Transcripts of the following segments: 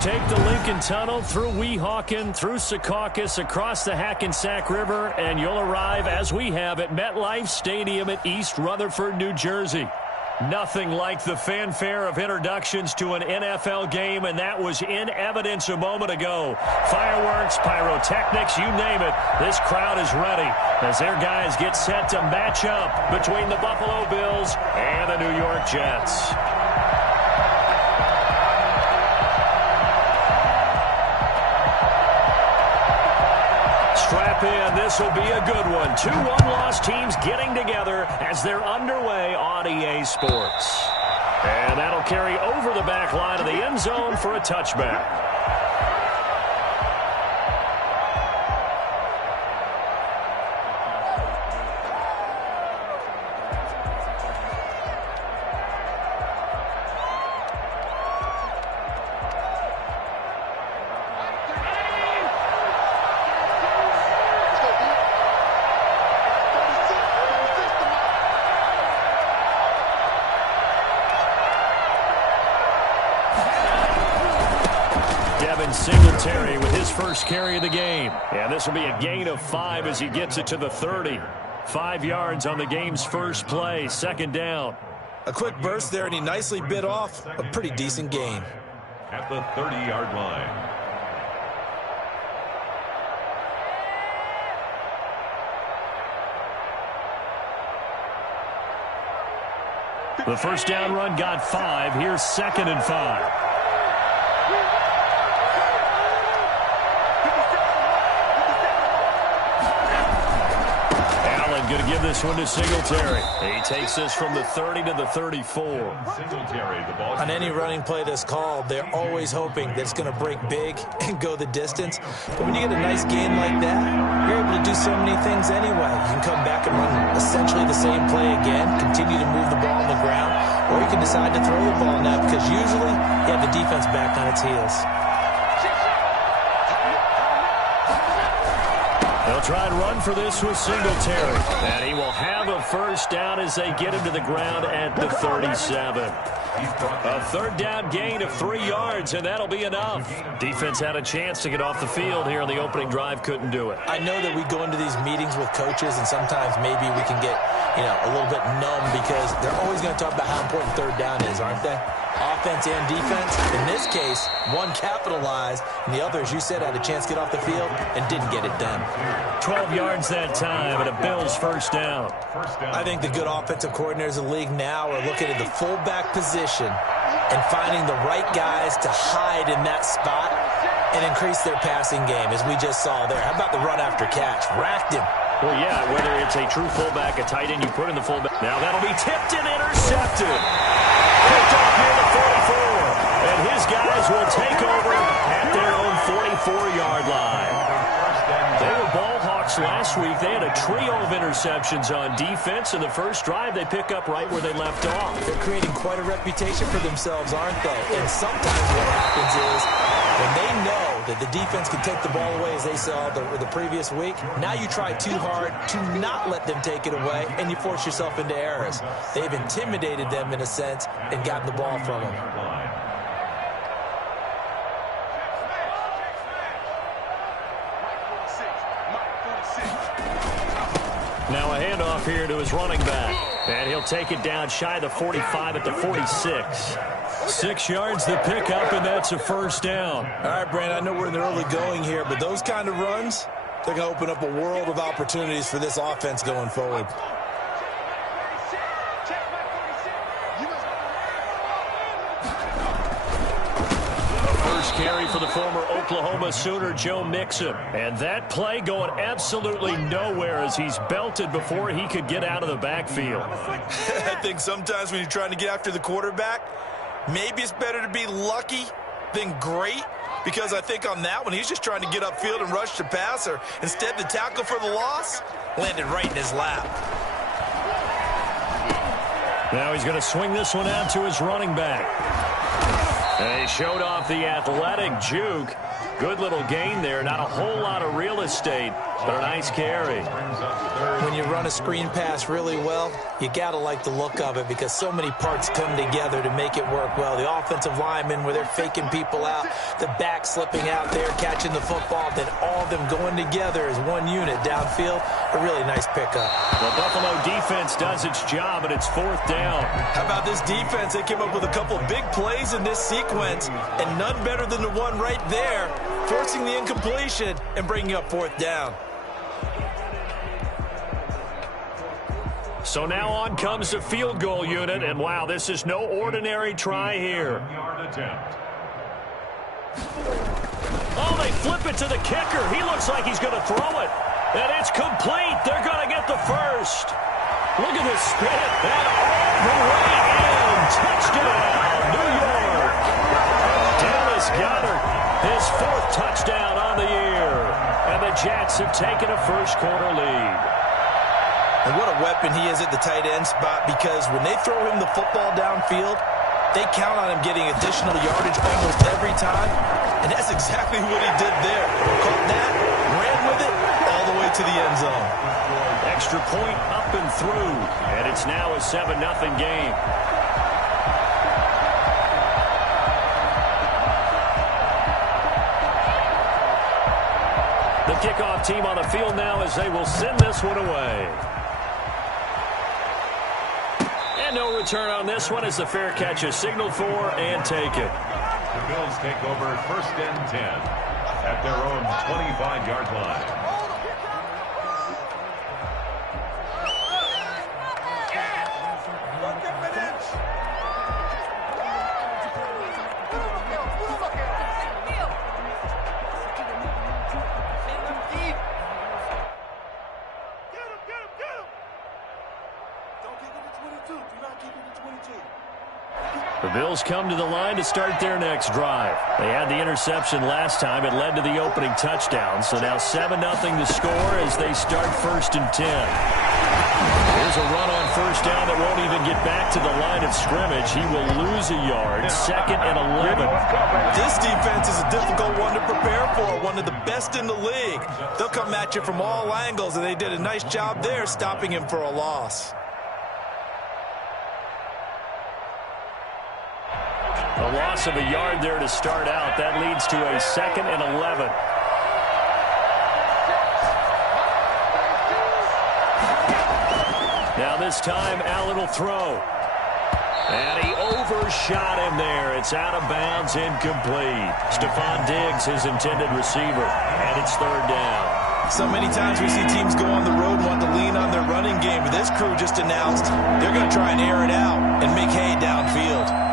Take the Lincoln Tunnel through Weehawken, through Secaucus, across the Hackensack River, and you'll arrive, as we have, at MetLife Stadium at East Rutherford, New Jersey. Nothing like the fanfare of introductions to an NFL game, and that was in evidence a moment ago. Fireworks, pyrotechnics, you name it. This crowd is ready as their guys get set to match up between the Buffalo Bills and the New York Jets. Strap in. This will be a good one. Two one-loss teams getting together as they're underway on EA Sports. And that'll carry over the back line of the end zone for a touchback. Singletary with his first carry of the game. And this will be a gain of 5 as he gets it to the 30. 5 yards on the game's first play, second down. A quick burst there, and he nicely bit off a pretty decent gain. At the 30-yard line. The first down run got 5. Here's second and 5. Going to give this one to Singletary. He takes this from the 30 to the 34. Singletary, the ball. On any running play that's called, they're always hoping that it's going to break big and go the distance. But when you get a nice gain like that, you're able to do so many things anyway. You can come back and run essentially the same play again, continue to move the ball on the ground, or you can decide to throw the ball now because usually you have the defense back on its heels. They'll try and run for this with Singletary. And he will have a first down as they get him to the ground at the 37. A third down gain of 3 yards, and that'll be enough. Defense had a chance to get off the field here on the opening drive, couldn't do it. I know that we go into these meetings with coaches, and sometimes maybe we can get, a little bit numb because they're always going to talk about how important third down is, aren't they? Offense and defense. In this case, one capitalized, and the other, as you said, had a chance to get off the field and didn't get it done. 12 yards that time, and a Bills first down. I think the good offensive coordinators in the league now are looking at the fullback position and finding the right guys to hide in that spot and increase their passing game, as we just saw there. How about the run after catch? Racked him. Well, yeah, whether it's a true fullback, a tight end, you put in the fullback. Now that'll be tipped and intercepted. Picked off near the 44. And his guys will take over at their own 44-yard line. They were ball hawks last week. They had a trio of interceptions on defense. In the first drive, they pick up right where they left off. They're creating quite a reputation for themselves, aren't they? And sometimes what happens is when they know that the defense can take the ball away, as they saw the previous week, now you try too hard to not let them take it away, and you force yourself into errors. They've intimidated them, in a sense, and gotten the ball from them. Now a handoff here to his running back. And he'll take it down shy of the 45 at the 46. 6 yards the pickup, and that's a first down. All right, Brandon, I know we're in the early going here, but those kind of runs, they're going to open up a world of opportunities for this offense going forward. Carry for the former Oklahoma Sooner, Joe Mixon. And that play going absolutely nowhere as he's belted before he could get out of the backfield. I think sometimes when you're trying to get after the quarterback, maybe it's better to be lucky than great, because I think on that one, he's just trying to get upfield and rush the passer. Instead, the tackle for the loss landed right in his lap. Now he's going to swing this one out to his running back. And he showed off the athletic juke. Good little gain there. Not a whole lot of real estate But a nice carry. When you run a screen pass really well, you got to like the look of it because so many parts come together to make it work well. The offensive linemen, where they're faking people out, the back slipping out there, catching the football, then all of them going together as one unit downfield. A really nice pickup. The Buffalo defense does its job, and it's 4th down. How about this defense? They came up with a couple of big plays in this sequence, and none better than the one right there, forcing the incompletion and bringing up 4th down. So now on comes the field goal unit, and wow, this is no ordinary try here. Oh, they flip it to the kicker. He looks like he's going to throw it. And it's complete. They're going to get the first. Look at this spin. And all the way in. Touchdown, New York. Dallas Goedert, his 4th touchdown on the year. And the Jets have taken a first-quarter lead. And what a weapon he is at the tight end spot, because when they throw him the football downfield, they count on him getting additional yardage almost every time. And that's exactly what he did there. Caught that, ran with it, all the way to the end zone. Extra point up and through. And it's now a 7-0 game. The kickoff team on the field now as they will send this one away. And no return on this one as the fair catch is signaled for and taken. The Bills take over 1st and 10 at their own 25-yard line. The Bills come to the line to start their next drive. They had the interception last time. It led to the opening touchdown. So now 7-0 to score as they start 1st and 10. Here's a run on 1st down that won't even get back to the line of scrimmage. He will lose a yard. 2nd and 11. This defense is a difficult one to prepare for, one of the best in the league. They'll come at you from all angles, and they did a nice job there stopping him for a loss. A loss of a yard there to start out. That leads to a 2nd and 11. Now this time, Allen will throw. And he overshot him there. It's out of bounds, incomplete. Stephon Diggs, his intended receiver. And it's 3rd down. So many times we see teams go on the road and want to lean on their running game. But this crew just announced they're going to try and air it out and make hay downfield.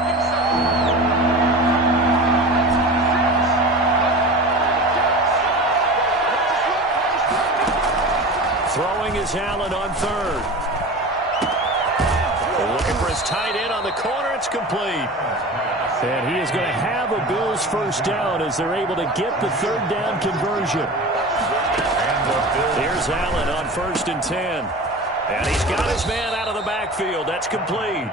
Throwing is Allen on 3rd. Looking for his tight end on the corner. It's complete. And he is going to have a Bills 1st down as they're able to get the 3rd down conversion. Here's Allen on 1st and 10. And he's got his man out of the backfield. That's complete.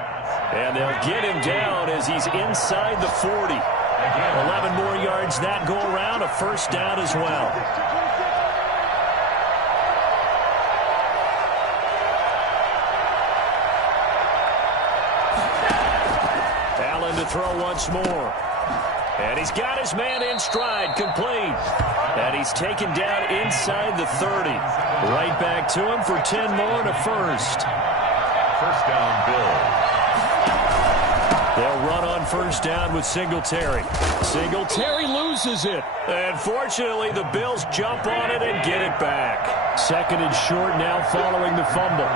And they'll get him down as he's inside the 40. 11 more yards that go around. A 1st down as well. To throw once more. And he's got his man in stride, complete. And he's taken down inside the 30. Right back to him for 10 more and a 1st. 1st down, Bills. They'll run on 1st down with Singletary. Singletary loses it. And fortunately, the Bills jump on it and get it back. 2nd and short now following the fumble.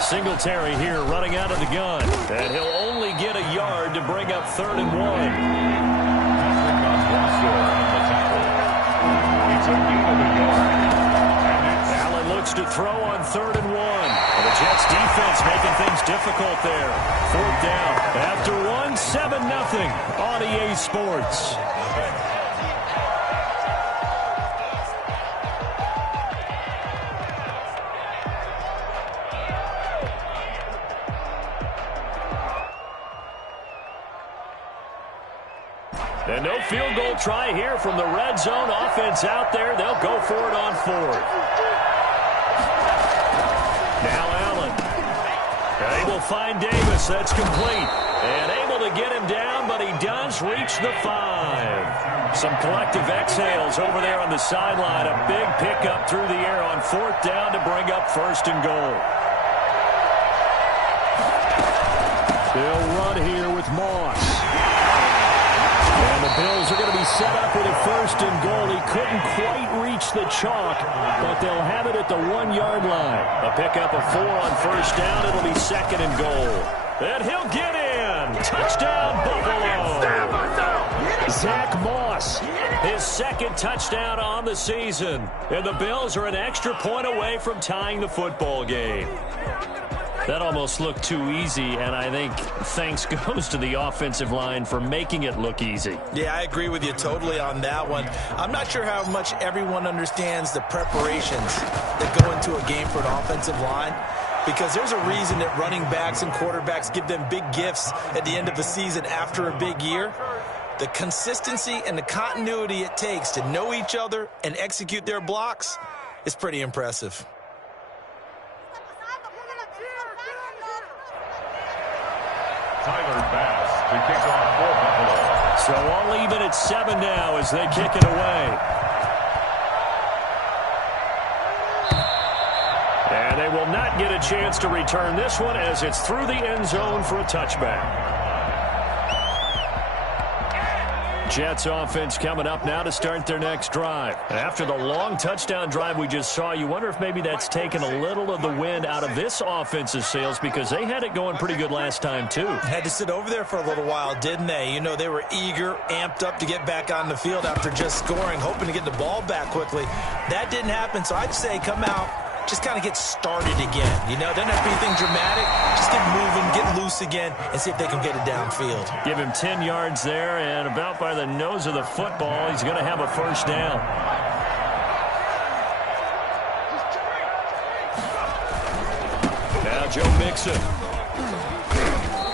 Singletary here running out of the gun. And he'll only get a yard to bring up 3rd and 1. Allen looks to throw on 3rd and 1. And the Jets defense making things difficult there. 4th down. After 1, 7-0 on EA Sports. And no field goal try here from the red zone. Offense out there. They'll go for it on 4th. Now Allen. They will find Davis. That's complete. And able to get him down, but he does reach the 5. Some collective exhales over there on the sideline. A big pickup through the air on 4th down to bring up 1st and goal. They'll run here with Moss. And the Bills are going to be set up with a 1st and goal. He couldn't quite reach the chalk, but they'll have it at the 1-yard line. A pickup of 4 on 1st down. It'll be 2nd and goal. And he'll get in. Touchdown, Buffalo. Zach Moss, his 2nd touchdown on the season. And the Bills are an extra point away from tying the football game. That almost looked too easy, and I think thanks goes to the offensive line for making it look easy. Yeah, I agree with you totally on that one. I'm not sure how much everyone understands the preparations that go into a game for an offensive line, because there's a reason that running backs and quarterbacks give them big gifts at the end of the season after a big year. The consistency and the continuity it takes to know each other and execute their blocks is pretty impressive. Tyler Bass to kick off for Buffalo. So all even at 7 now as they kick it away. And they will not get a chance to return this one as it's through the end zone for a touchback. Jets offense coming up now to start their next drive. After the long touchdown drive we just saw, you wonder if maybe that's taken a little of the wind out of this offensive sails, because they had it going pretty good last time too. Had to sit over there for a little while, didn't they? You know, they were eager, amped up to get back on the field after just scoring, hoping to get the ball back quickly. That didn't happen, so I'd say come out, just kind of get started again. You know, doesn't have to be anything dramatic. Just get moving, get loose again, and see if they can get it downfield. Give him 10 yards there, and about by the nose of the football, he's going to have a 1st down. Now Joe Mixon.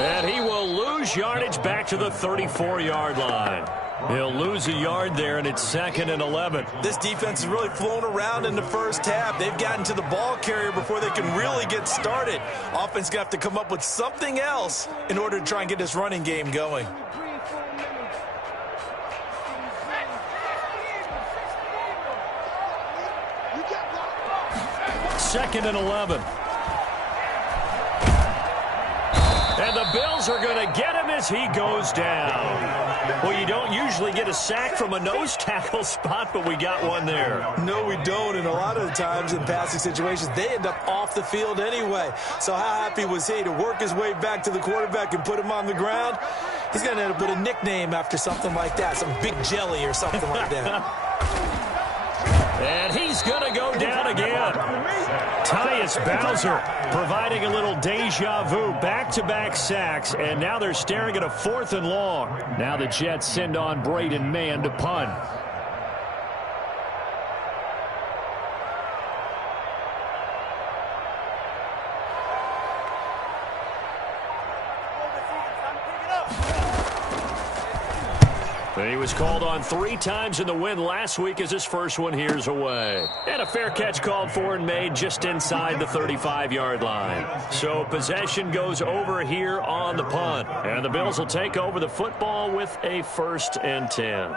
And he will lose yardage back to the 34-yard line. He'll lose a yard there, and it's 2nd and 11. This defense is really flown around in the first half. They've gotten to the ball carrier before they can really get started. Offense going to have to come up with something else in order to try and get this running game going. Second and 11. And the Bills are going to get him as he goes down. Well, you don't usually get a sack from a nose tackle spot, but we got one there. No, we don't, and a lot of the times in passing situations, they end up off the field anyway. So how happy was he to work his way back to the quarterback and put him on the ground? He's going to end up with a nickname after something like that, some Big Jelly or something like that. And he's going to go down again. Tyus Bowser providing a little deja vu, back-to-back sacks, and now they're staring at a 4th and long. Now the Jets send on Braden Mann to punt. He was called on 3 times in the win last week as his first one here's away. And a fair catch called for and made just inside the 35-yard line. So possession goes over here on the punt. And the Bills will take over the football with a 1st and 10.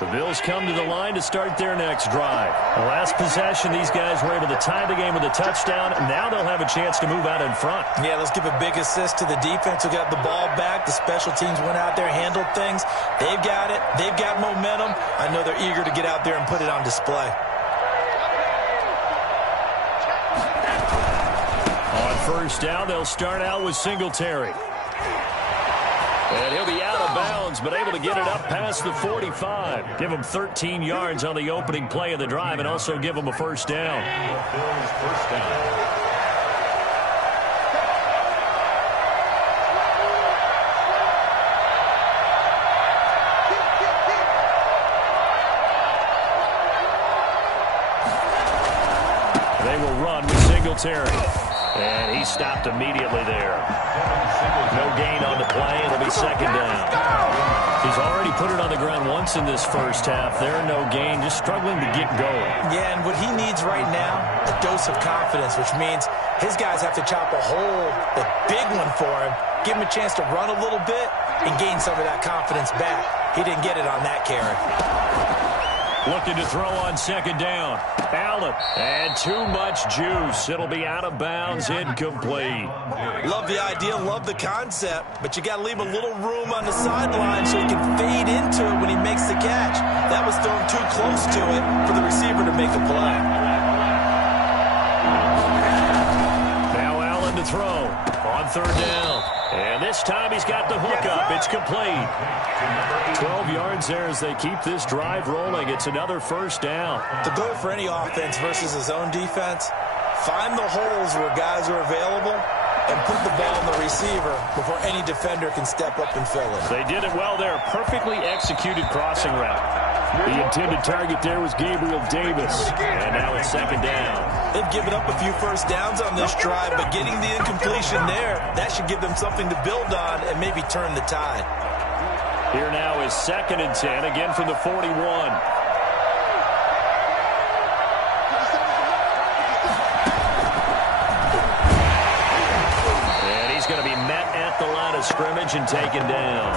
The Bills come to the line to start their next drive. The last possession, these guys were able to tie the game with a touchdown. Now they'll have a chance to move out in front. Yeah, let's give a big assist to the defense who got the ball back. The special teams went out there, handled things. They've got it. They've got momentum. I know they're eager to get out there and put it on display. On 1st down, they'll start out with Singletary. And he'll be out of bounds, but able to get it up past the 45. Give him 13 yards on the opening play of the drive and also give him a 1st down. Bills 1st down. They will run with Singletary. And he stopped immediately there. No gain on the play. It'll be second down. He's already put it on the ground once in this first half. There, no gain, just struggling to get going. Yeah, and what he needs right now, a dose of confidence, which means his guys have to chop a hole, a big one for him, give him a chance to run a little bit and gain some of that confidence back. He didn't get it on that carry. Looking to throw on second down. Allen, and too much juice. It'll be out of bounds, incomplete. Love the idea, love the concept, but you got to leave a little room on the sideline so he can fade into it when he makes the catch. That was thrown too close to it for the receiver to make a play. Now Allen to throw on third down. And this time he's got the hook up. It's complete. 12 yards there as they keep this drive rolling. It's another first down. The goal for any offense versus his own defense, find the holes where guys are available and put the ball in the receiver before any defender can step up and fill it. They did it well there. Perfectly executed crossing route. The intended target there was Gabriel Davis. And now it's second down. They've given up a few first downs on this drive, but getting the incompletion there, that should give them something to build on and maybe turn the tide. Here now is second and 10, again from the 41. And he's going to be met at the line of scrimmage and taken down.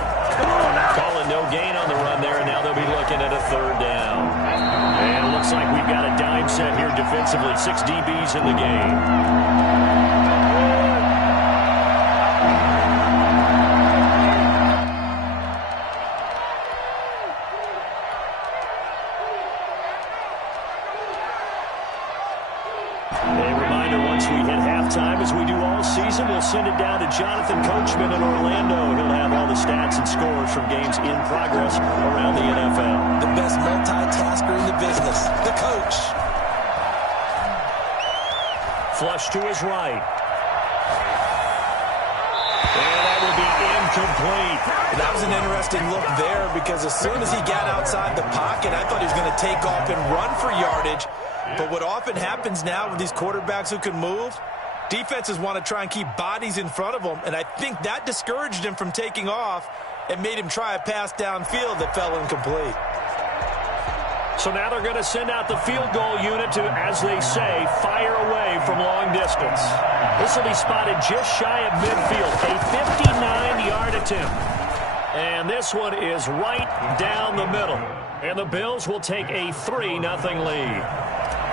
Calling no gain on the run there, and now they'll be looking at a third down. And it looks like we've got a dime set here defensively. 6 DBs in the game. As we do all season, we'll send it down to Jonathan Coachman in Orlando. He'll have all the stats and scores from games in progress around the NFL. The best multitasker in the business, the coach. Flush to his right. And that will be incomplete. That was an interesting look there because as soon as he got outside the pocket, I thought he was going to take off and run for yardage. But what often happens now with these quarterbacks who can move, defenses want to try and keep bodies in front of them, and I think that discouraged him from taking off and made him try a pass downfield that fell incomplete. So now they're going to send out the field goal unit to, as they say, fire away from long distance. This will be spotted just shy of midfield, a 59-yard attempt. And this one is right down the middle. And the Bills will take a 3-0 lead.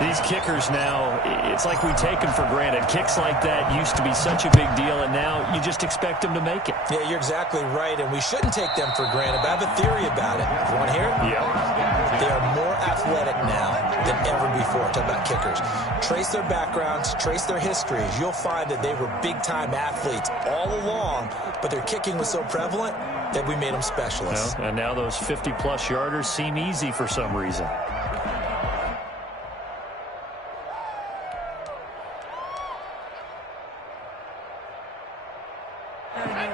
These kickers now, it's like we take them for granted. Kicks like that used to be such a big deal, and now you just expect them to make it. Yeah, you're exactly right, and we shouldn't take them for granted, but I have a theory about it. You want to hear it? Yeah. They are more athletic now than ever before. Talk about kickers. Trace their backgrounds, trace their histories. You'll find that they were big-time athletes all along, but their kicking was so prevalent that we made them specialists. Well, and now those 50-plus yarders seem easy for some reason.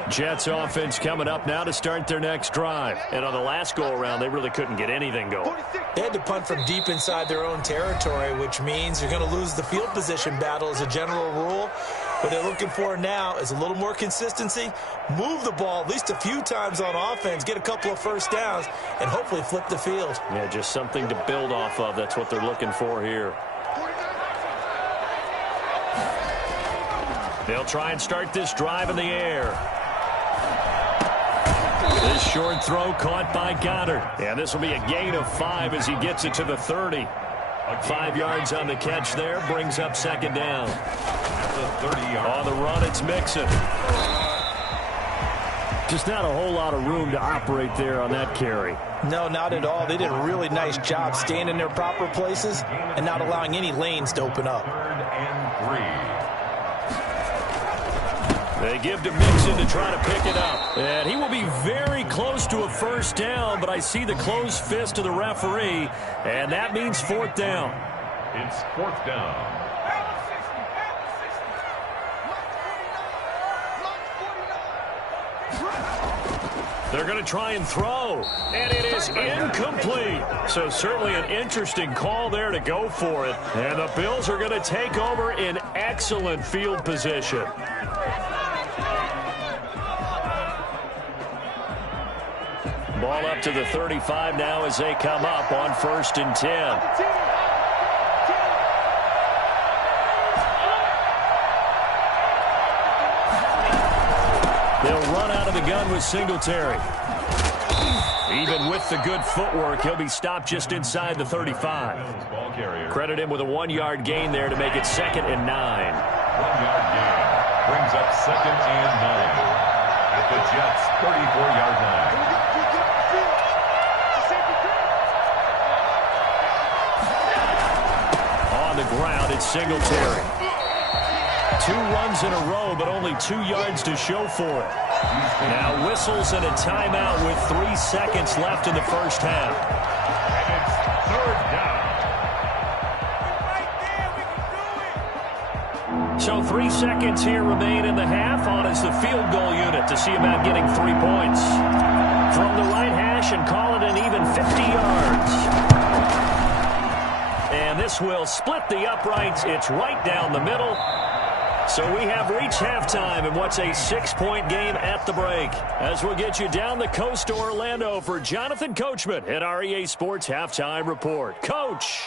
Jets offense coming up now to start their next drive. And on the last go-around, they really couldn't get anything going. They had to punt from deep inside their own territory, which means you're going to lose the field position battle as a general rule. What they're looking for now is a little more consistency, move the ball at least a few times on offense, get a couple of first downs, and hopefully flip the field. Yeah, just something to build off of. That's what they're looking for here. They'll try and start this drive in the air. This short throw caught by Goddard. And this will be a gain of 5 as he gets it to the 30. 5 yards on the catch there, brings up second down. On the run, it's Mixon. Just not a whole lot of room to operate there on that carry. No, not at all. They did a really nice job staying in their proper places and not allowing any lanes to open up. They give to Mixon to try to pick it up. And he will be very close to a first down, but I see the closed fist of the referee, and that means fourth down. It's fourth down. They're going to try and throw, and it is incomplete. So certainly an interesting call there to go for it. And the Bills are going to take over in excellent field position. Ball up to the 35 now as they come up on 1st and 10. They'll run out of the gun with Singletary. Even with the good footwork, he'll be stopped just inside the 35. Credit him with a 1-yard gain there to make it 2nd and 9. 1-yard gain brings up 2nd and 9 at the Jets' 34-yard line. On the ground, it's Singletary. 2 runs in a row, but only 2 yards to show for it. Now whistles and a timeout with 3 seconds left in the first half. And it's 3rd down. So 3 seconds here remain in the half. On is the field goal unit to see about getting 3 points. From the right hash and call it an even 50 yards. And this will split the uprights. It's right down the middle. So we have reached halftime in what's a 6-point game at the break. As we'll get you down the coast to Orlando for Jonathan Coachman at our EA Sports Halftime Report. Coach.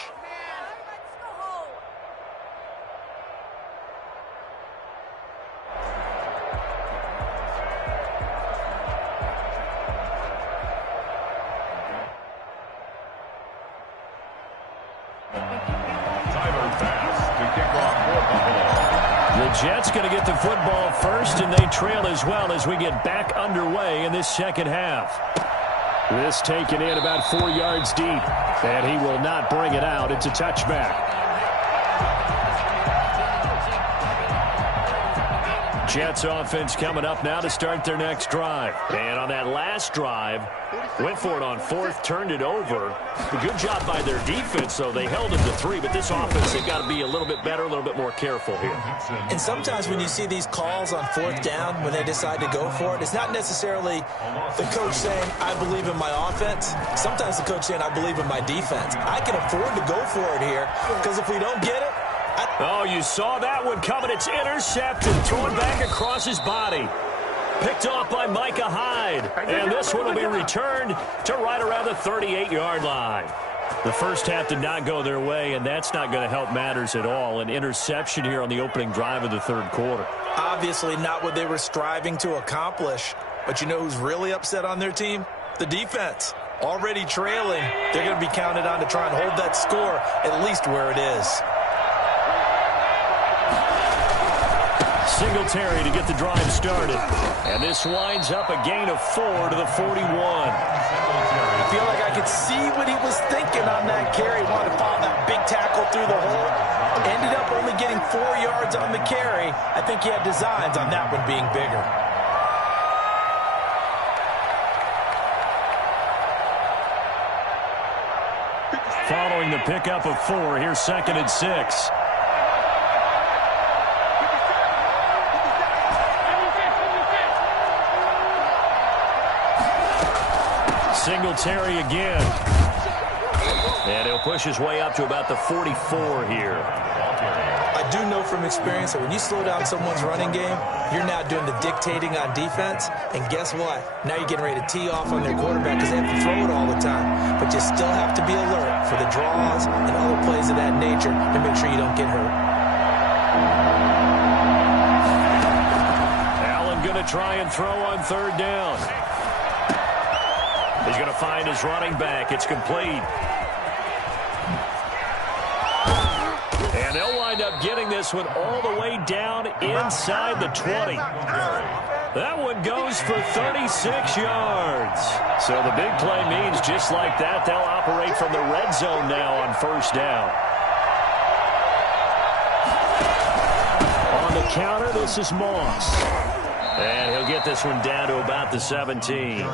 Jets going to get the football first, and they trail as well as we get back underway in this second half. This taken in about 4 yards deep, and he will not bring it out. It's a touchback. Jets offense coming up now to start their next drive. And on that last drive, went for it on 4th, turned it over. A good job by their defense, though. They held them to 3, but this offense, they've got to be a little bit better, a little bit more careful here. And sometimes when you see these calls on 4th down, when they decide to go for it, it's not necessarily the coach saying, I believe in my offense. Sometimes the coach saying, I believe in my defense. I can afford to go for it here, because if we don't get it, oh, you saw that one coming. It's intercepted, thrown back across his body. Picked off by Micah Hyde. And this one will be returned to right around the 38-yard line. The first half did not go their way, and that's not going to help matters at all. An interception here on the opening drive of the 3rd quarter. Obviously not what they were striving to accomplish. But you know who's really upset on their team? The defense. Already trailing. They're going to be counted on to try and hold that score at least where it is. Singletary to get the drive started. And this winds up a gain of 4 to the 41. I feel like I could see what he was thinking on that carry. Wanted to follow that big tackle through the hole. Ended up only getting 4 yards on the carry. I think he had designs on that one being bigger. Following the pickup of 4, here's 2nd and 6. Singletary again. And he'll push his way up to about the 44 here. I do know from experience that when you slow down someone's running game, you're now doing the dictating on defense. And guess what? Now you're getting ready to tee off on their quarterback because they have to throw it all the time. But you still have to be alert for the draws and other plays of that nature to make sure you don't get hurt. Allen going to try and throw on 3rd down. He's going to find his running back. It's complete. And they'll wind up getting this one all the way down inside the 20. That one goes for 36 yards. So the big play means just like that, they'll operate from the red zone now on 1st down. On the counter, this is Moss. And he'll get this one down to about the 17.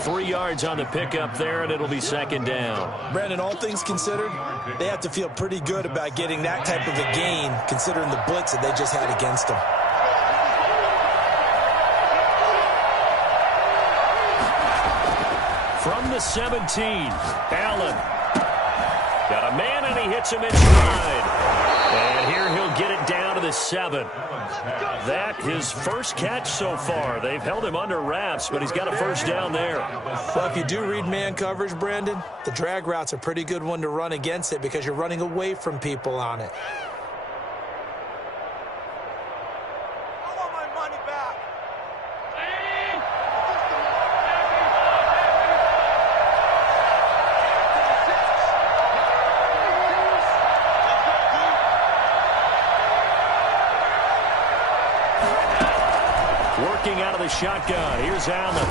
3 yards on the pickup there, and it'll be 2nd down. Brandon, all things considered, they have to feel pretty good about getting that type of a gain, considering the blitz that they just had against them. From the 17, Allen. Got a man, and he hits him in stride. And here he'll get it down to the 7. That his first catch so far. They've held him under wraps, but he's got a first down there. Well, if you do read man coverage, Brandon, the drag route's a pretty good one to run against it because you're running away from people on it. Working out of the shotgun. Here's Allen. And a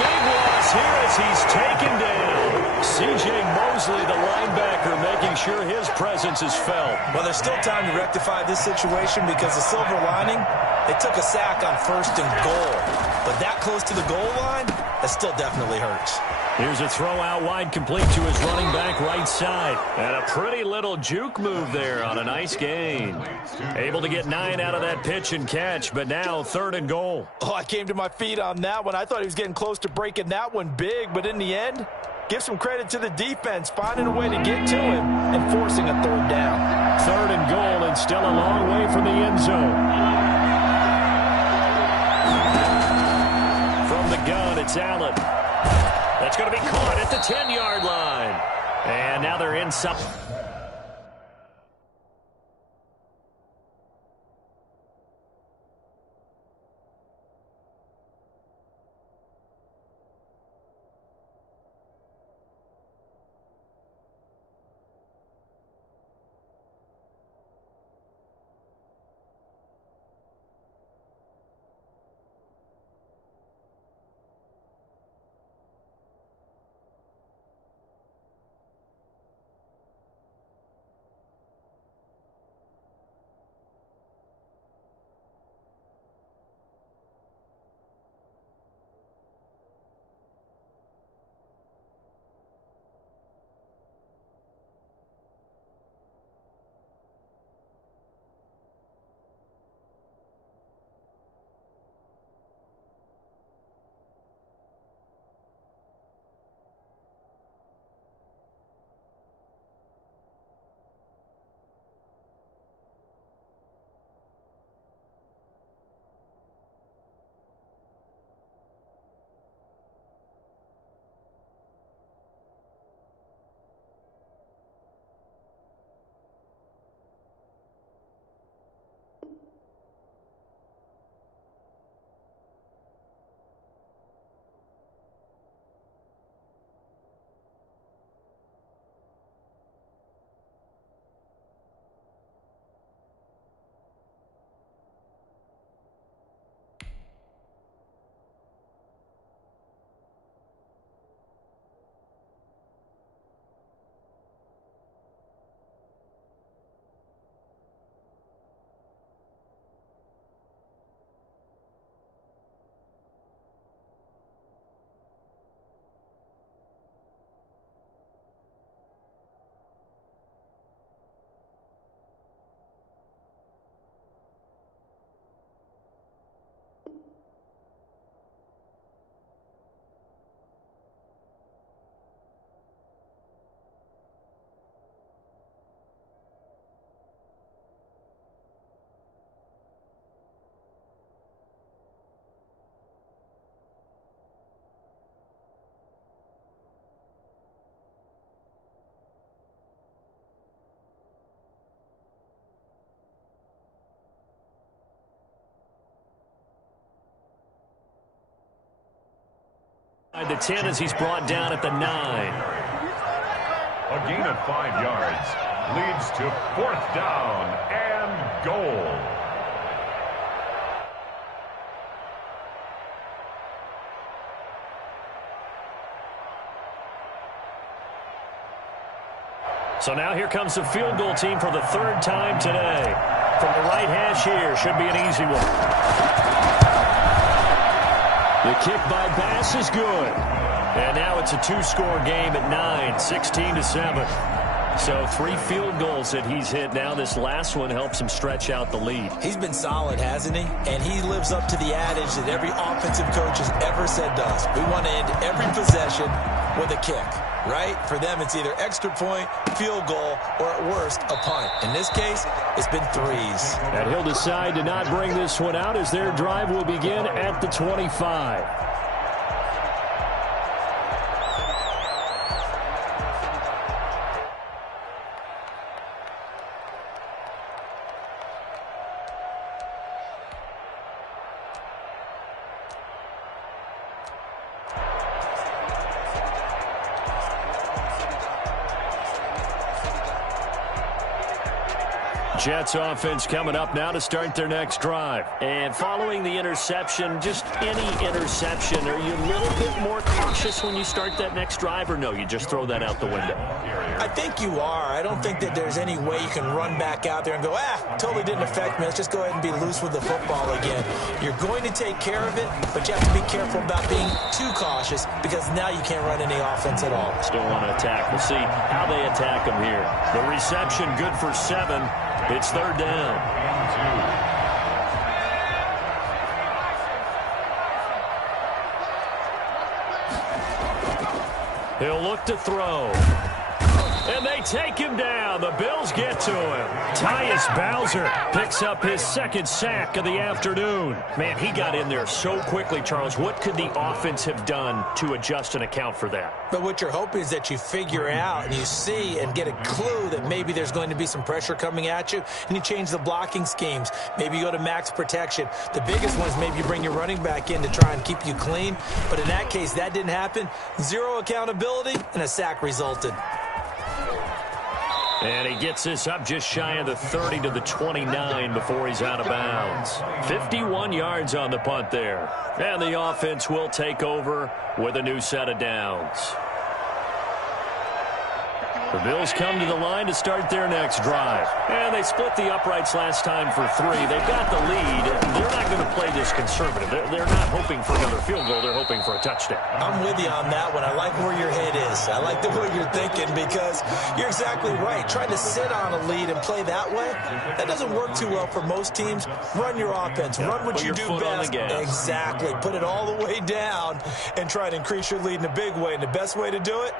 big loss here as he's taken down. C.J. Mosley, the linebacker, making sure his presence is felt. Well, there's still time to rectify this situation because the silver lining, they took a sack on 1st and goal. But that close to the goal line, that still definitely hurts. Here's a throw out wide, complete to his running back right side. And a pretty little juke move there on a nice gain. Able to get 9 out of that pitch and catch, but now 3rd and goal. Oh, I came to my feet on that one. I thought he was getting close to breaking that one big, but in the end, give some credit to the defense, finding a way to get to him and forcing a 3rd down. 3rd and goal, and still a long way from the end zone. From the gun, it's Allen. That's going to be caught at the 10-yard line. And now they're in some. The 10 as he's brought down at the 9. A gain of 5 yards leads to 4th down and goal. So now here comes the field goal team for the 3rd time today. From the right hash here, should be an easy one. The kick by Bass is good. And now it's a 2-score game at 9, 16-7. So 3 field goals that he's hit now. This last one helps him stretch out the lead. He's been solid, hasn't he? And he lives up to the adage that every offensive coach has ever said to us. We want to end every possession with a kick, right? For them, it's either extra point, field goal, or at worst, a punt. In this case, it's been 3s. And he'll decide to not bring this one out as their drive will begin at the 25. Jets offense coming up now to start their next drive. And following the interception, just any interception, are you a little bit more cautious when you start that next drive, or no, you just throw that out the window? I think you are. I don't think that there's any way you can run back out there and go, totally didn't affect me. Let's just go ahead and be loose with the football again. You're going to take care of it, but you have to be careful about being too cautious because now you can't run any offense at all. Still want to attack. We'll see how they attack them here. The reception good for 7. It's 3rd down. He'll look to throw. And they take him down. The Bills get to him. Tyus Bowser picks up his 2nd sack of the afternoon. Man, he got in there so quickly, Charles. What could the offense have done to adjust and account for that? But what you're hoping is that you figure out and you see and get a clue that maybe there's going to be some pressure coming at you, and you change the blocking schemes. Maybe you go to max protection. The biggest one is maybe you bring your running back in to try and keep you clean. But in that case, that didn't happen. 0 accountability, and a sack resulted. And he gets this up just shy of the 30 to the 29 before he's out of bounds. 51 yards on the punt there. And the offense will take over with a new set of downs. The Bills come to the line to start their next drive. And they split the uprights last time for 3. They've got the lead. They're not going to play this conservative. They're not hoping for another field goal. They're hoping for a touchdown. I'm with you on that one. I like where your head is. I like the way you're thinking because you're exactly right. Trying to sit on a lead and play that way, that doesn't work too well for most teams. Run your offense. Run what you do best. Exactly. Put it all the way down and try to increase your lead in a big way. And the best way to do it,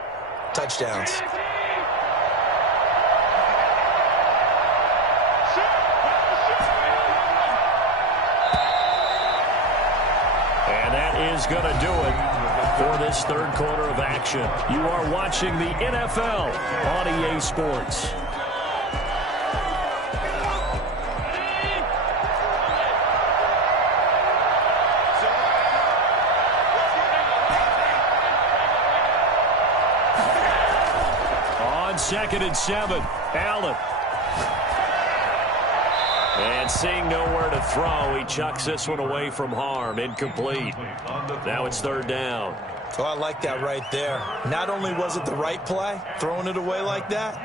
touchdowns. Is going to do it for this 3rd quarter of action. You are watching the NFL on EA Sports. On 2nd and 7, Allen. And seeing nowhere to throw, he chucks this one away from harm. Incomplete. Now it's 3rd down. Oh, I like that right there. Not only was it the right play, throwing it away like that,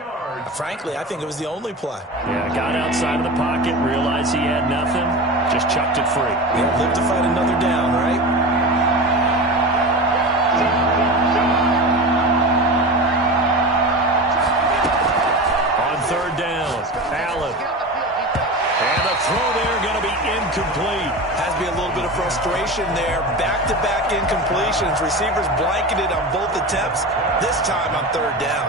frankly, I think it was the only play. Yeah, got outside of the pocket, realized he had nothing, just chucked it free. Yeah, live to fight another down, right? On 3rd down, Allen. And the throw there going to be incomplete. Has to be a little bit of frustration there. Back-to-back incompletions. Receivers blanketed on both attempts. This time on 3rd down.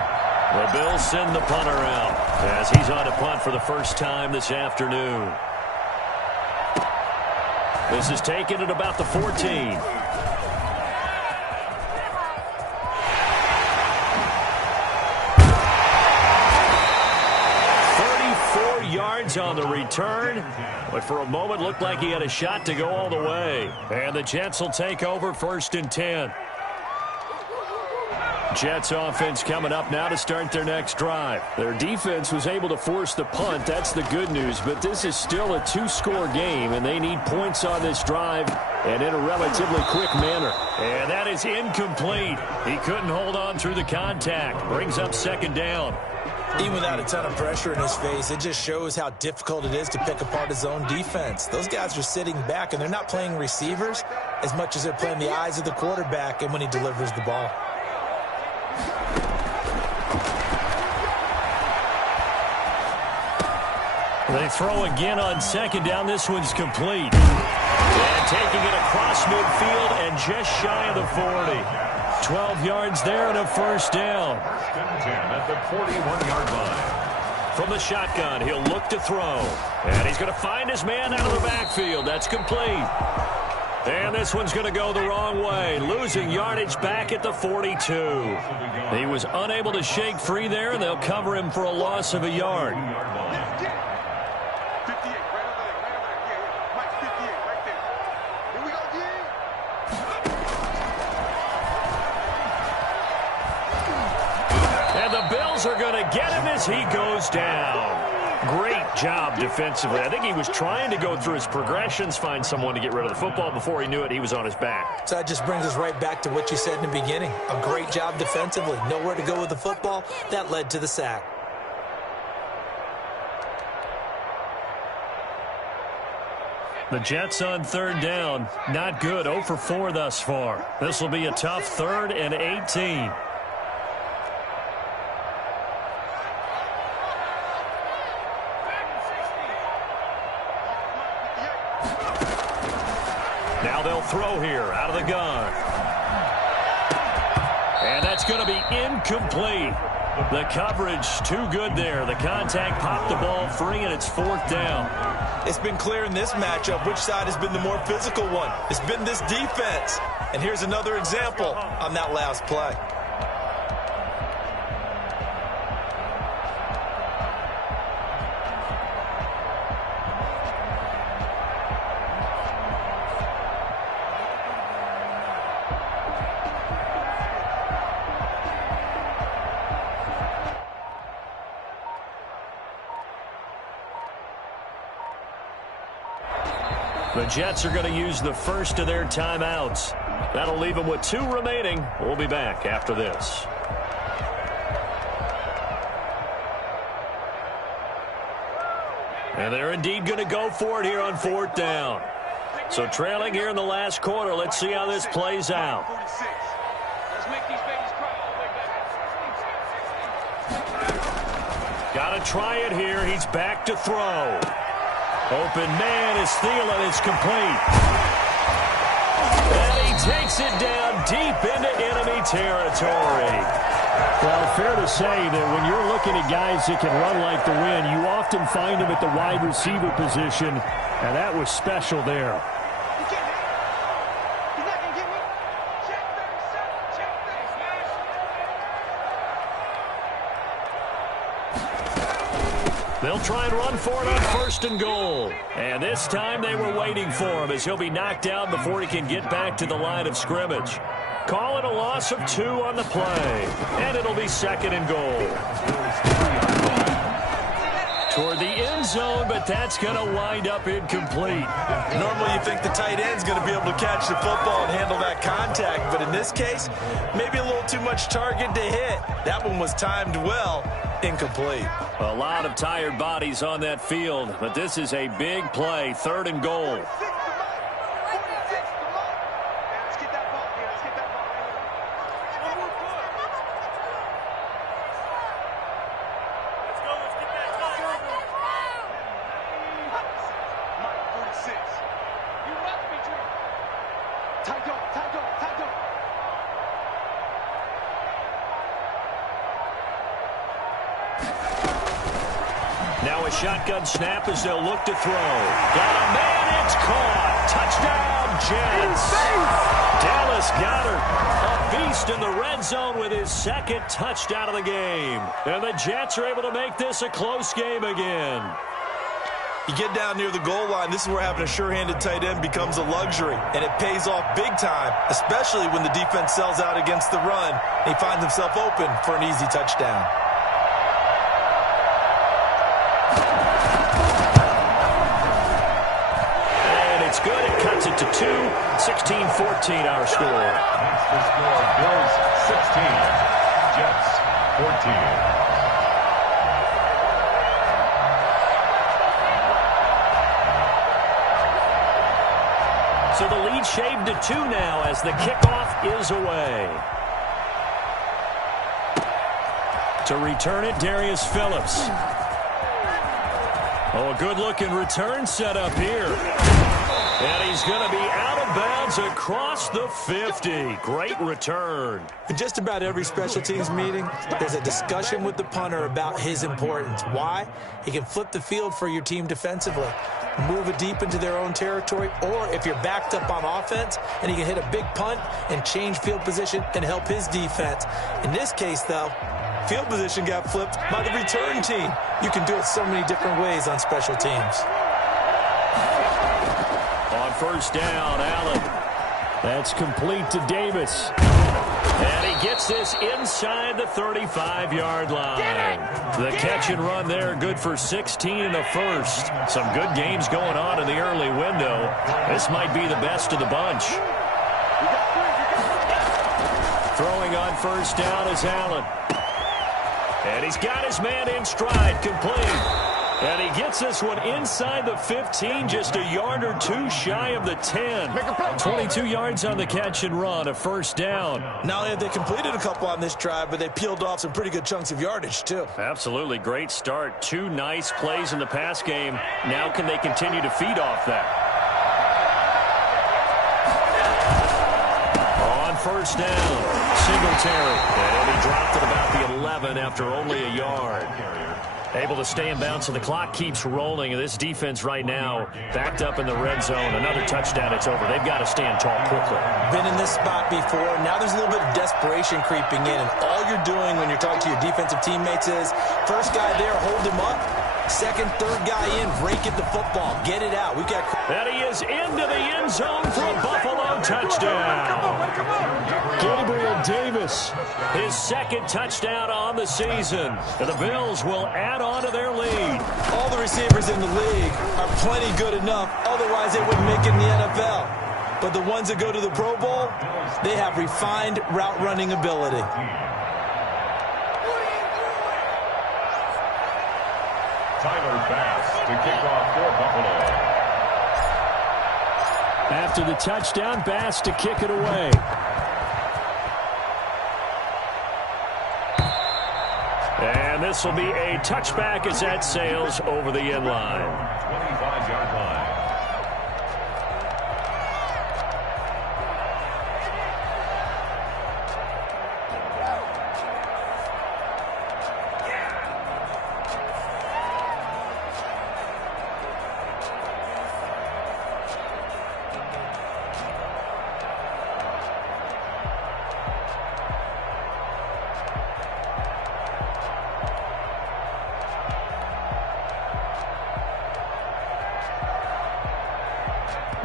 The Bills send the punter out as he's on a punt for the first time this afternoon. This is taken at about the 14. 34 yards on the return, but for a moment looked like he had a shot to go all the way. And the Jets will take over 1st and 10. Jets offense coming up now to start their next drive. Their defense was able to force the punt. That's the good news, but this is still a 2-score game, and they need points on this drive and in a relatively quick manner. And that is incomplete. He couldn't hold on through the contact. Brings up 2nd down. Even without a ton of pressure in his face, it just shows how difficult it is to pick apart his own defense. Those guys are sitting back, and they're not playing receivers as much as they're playing the eyes of the quarterback and when he delivers the ball. They throw again on second down. This one's complete. And taking it across midfield and just shy of the 40. 12 yards there and a first down. First and 10 at the 41-yard line. From the shotgun, he'll look to throw. And he's going to find his man out of the backfield. That's complete. And this one's going to go the wrong way. Losing yardage back at the 42. He was unable to shake free there, and they'll cover him for a loss of a yard. And the Bills are going to get him as he goes down. Great job defensively. I think he was trying to go through his progressions, find someone to get rid of the football. Before he knew it, he was on his back. So that just brings us right back to what you said in the beginning. A great job defensively. Nowhere to go with the football. That led to the sack. The Jets on third down. Not good. 0 for 4 thus far. This will be a tough 3rd and 18. Now they'll throw here out of the gun. And that's going to be incomplete. The coverage too good there. The contact popped the ball free, and it's 4th down. It's been clear in this matchup which side has been the more physical one. It's been this defense. And here's another example on that last play. The Jets are going to use the first of their timeouts. That'll leave them with 2 remaining. We'll be back after this. And they're indeed going to go for it here on 4th down. So trailing here in the last quarter. Let's see how this plays out. Got to try it here. He's back to throw. Open man is Thielen. It's complete. And he takes it down deep into enemy territory. Well, fair to say that when you're looking at guys that can run like the wind, you often find them at the wide receiver position, and that was special there. They'll try and run for it on 1st and goal. And this time they were waiting for him as he'll be knocked down before he can get back to the line of scrimmage. Call it a loss of 2 on the play. And it'll be 2nd and goal. Toward the end zone, but that's going to wind up incomplete. Normally you think the tight end's going to be able to catch the football and handle that contact, but in this case, maybe a little too much target to hit. That one was timed well. Incomplete. A lot of tired bodies on that field, but this is a big play. 3rd and goal. Now a shotgun snap as they'll look to throw. Got a man, it's caught. Touchdown, Jets. Dallas Goedert, a beast in the red zone with his 2nd touchdown of the game. And the Jets are able to make this a close game again. You get down near the goal line, this is where having a sure-handed tight end becomes a luxury, and it pays off big time, especially when the defense sells out against the run, and he finds himself open for an easy touchdown. It's good. It cuts it to 2. 16-14 our score. That's the score. Bills 16. Jets 14. So the lead shaved to 2 now as the kickoff is away. To return it, Darius Phillips. Oh, a good-looking return set up here. And he's going to be out of bounds across the 50. Great return. In just about every special teams meeting, there's a discussion with the punter about his importance. Why? He can flip the field for your team defensively, move it deep into their own territory, or if you're backed up on offense, and he can hit a big punt and change field position and help his defense. In this case, though, field position got flipped by the return team. You can do it so many different ways on special teams. On first down, Allen. That's complete to Davis. And he gets this inside the 35-yard line. The catch and run there, good for 16 and a first. Some good games going on in the early window. This might be the best of the bunch. Throwing on first down is Allen. And he's got his man in stride, complete. And he gets this one inside the 15, just a yard or two shy of the 10. 22 yards on the catch and run, a first down. Not only have they completed a couple on this drive, but they peeled off some pretty good chunks of yardage, too. Absolutely great start. Two nice plays in the pass game. Now can they continue to feed off that? On first down, Singletary. And he dropped at about the 11 after only a yard. Able to stay in bounds, and the clock keeps rolling. And this defense right now backed up in the red zone. Another touchdown, it's over. They've got to stand tall quickly. Been in this spot before. Now there's a little bit of desperation creeping in. And all you're doing when you're talking to your defensive teammates is, first guy there, hold him up. Second, third guy in, break it the football. Get it out. We've got... And he is into the end zone for a Buffalo touchdown. Gabriel Davis. His second touchdown on the season. And the Bills will add on to their lead. All the receivers in the league are plenty good enough. Otherwise, they wouldn't make it in the NFL. But the ones that go to the Pro Bowl, they have refined route running ability. Tyler Bass to kick off for Buffalo. After the touchdown, Bass to kick it away. And this will be a touchback as that sails over the end line. 25-yard line.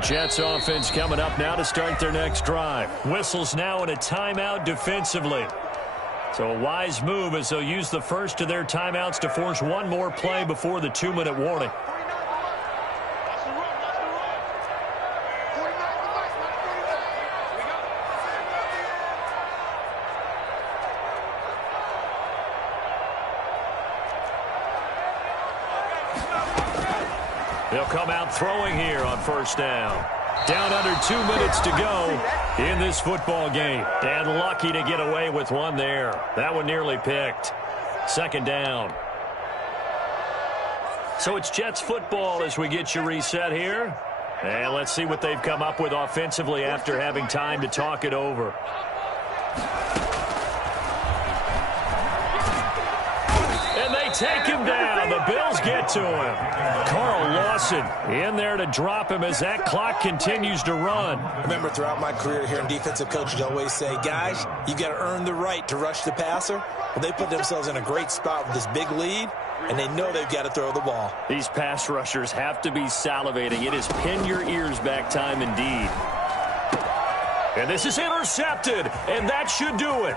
Jets offense coming up now to start their next drive. Whistles now in a timeout defensively. So a wise move as they'll use the first of their timeouts to force one more play before the 2-minute warning. They'll come out throwing here on first down. Down under 2 minutes to go in this football game. And lucky to get away with one there. That one nearly picked. Second down. So it's Jets football as we get you reset here. And let's see what they've come up with offensively after having time to talk it over. And they take him down. The Bills get to him. Carl Lawson in there to drop him as that clock continues to run. I remember throughout my career hearing defensive coaches always say, guys, you got to earn the right to rush the passer. Well, they put themselves in a great spot with this big lead, and they know they've got to throw the ball. These pass rushers have to be salivating. It is pin your ears back time indeed. And this is intercepted, and that should do it.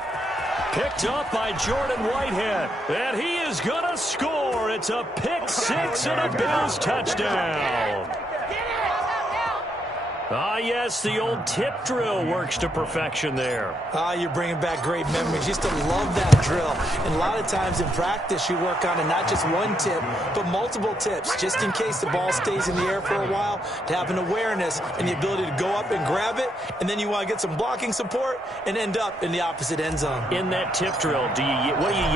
Picked up by Jordan Whitehead, and he is going to score. It's a pick six and a Bills touchdown. Ah, yes, the old tip drill works to perfection there. Ah, you're bringing back great memories. Used to love that drill. And a lot of times in practice, you work on it, not just one tip, but multiple tips, just in case the ball stays in the air for a while, to have an awareness and the ability to go up and grab it, and then you want to get some blocking support and end up in the opposite end zone. In that tip drill, what do you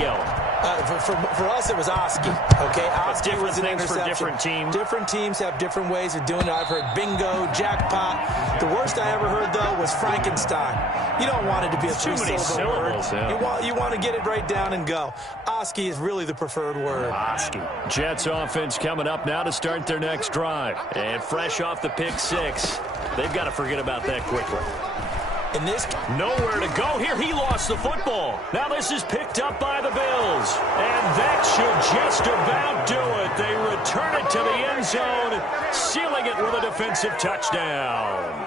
yell? For us, it was Oski. Okay, Oski different was an things interception. for different teams. Different teams have different ways of doing it. I've heard bingo, jackpot. The worst I ever heard, though, was Frankenstein. You don't want it to be a three-syllable word. Yeah. You want to get it right down and go. Oski is really the preferred word. Oski. Jets offense coming up now to start their next drive. And fresh off the pick six, they've got to forget about that quickly. In this, nowhere to go here. He lost the football. Now this is picked up by the Bills. And that should just about do it. They return it to the end zone, sealing it with a defensive touchdown.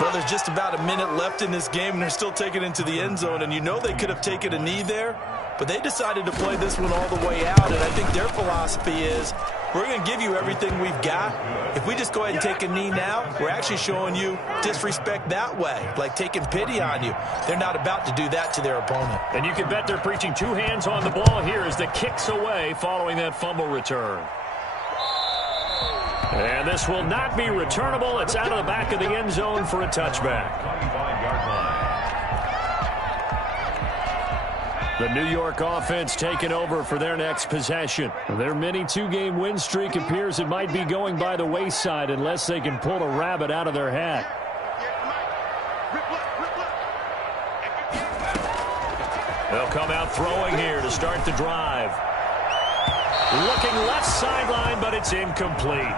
Well, there's just about a minute left in this game, and they're still taking it into the end zone. And you know they could have taken a knee there, but they decided to play this one all the way out. And I think their philosophy is, we're going to give you everything we've got. If we just go ahead and take a knee now, we're actually showing you disrespect that way, like taking pity on you. They're not about to do that to their opponent. And you can bet they're preaching two hands on the ball here as the kick's away following that fumble return. And this will not be returnable. It's out of the back of the end zone for a touchback. 25-yard line. The New York offense taking over for their next possession. Their mini two-game win streak appears it might be going by the wayside unless they can pull a rabbit out of their hat. They'll come out throwing here to start the drive. Looking left sideline, but it's incomplete.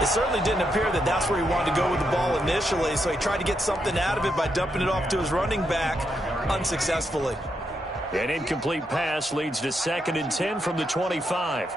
It certainly didn't appear that that's where he wanted to go with the ball initially, so he tried to get something out of it by dumping it off to his running back unsuccessfully. An incomplete pass leads to 2nd and 10 from the 25.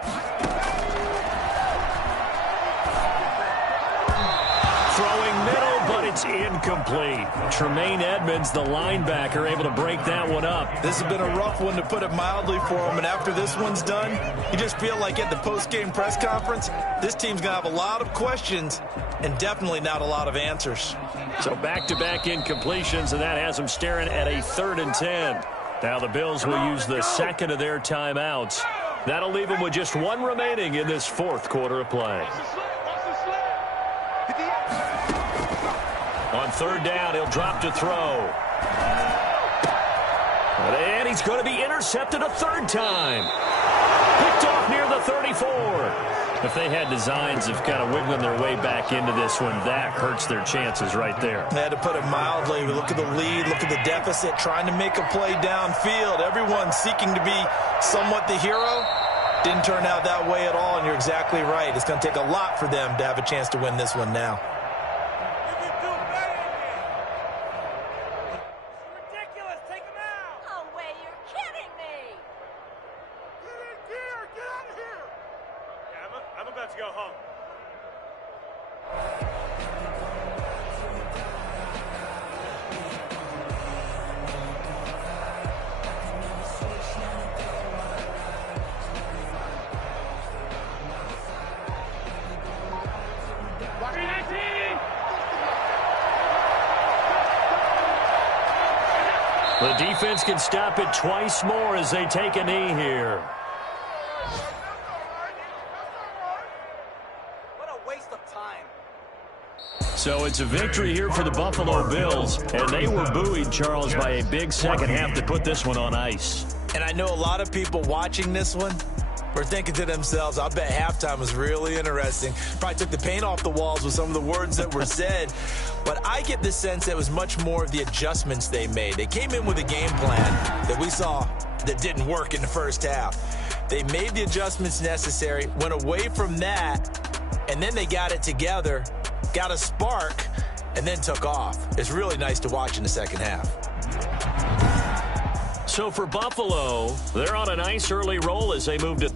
Throwing middle, but it's incomplete. Tremaine Edmonds, the linebacker, able to break that one up. This has been a rough one, to put it mildly, for him, and after this one's done, you just feel like at the post-game press conference, this team's going to have a lot of questions and definitely not a lot of answers. So back-to-back incompletions, and that has them staring at a 3rd and 10. Now the Bills will use the second of their timeouts. That'll leave them with just one remaining in this 4th quarter of play. On 3rd down, he'll drop to throw. And he's going to be intercepted a 3rd time. Picked off near the 34. If they had designs of kind of wiggling their way back into this one, that hurts their chances right there. They had to put it mildly. We look at the lead, look at the deficit, trying to make a play downfield. Everyone seeking to be somewhat the hero. Didn't turn out that way at all, and you're exactly right. It's going to take a lot for them to have a chance to win this one now. The defense can stop it twice more as they take a knee here. What a waste of time. So it's a victory here for the Buffalo Bills, and they were buoyed, Charles, by a big second half to put this one on ice. And I know a lot of people watching this one were thinking to themselves, I bet halftime was really interesting. Probably took the paint off the walls with some of the words that were said. But I get the sense that it was much more of the adjustments they made. They came in with a game plan that we saw that didn't work in the first half. They made the adjustments necessary, went away from that, and then they got it together, got a spark, and then took off. It's really nice to watch in the second half. So for Buffalo, they're on a nice early roll as they move to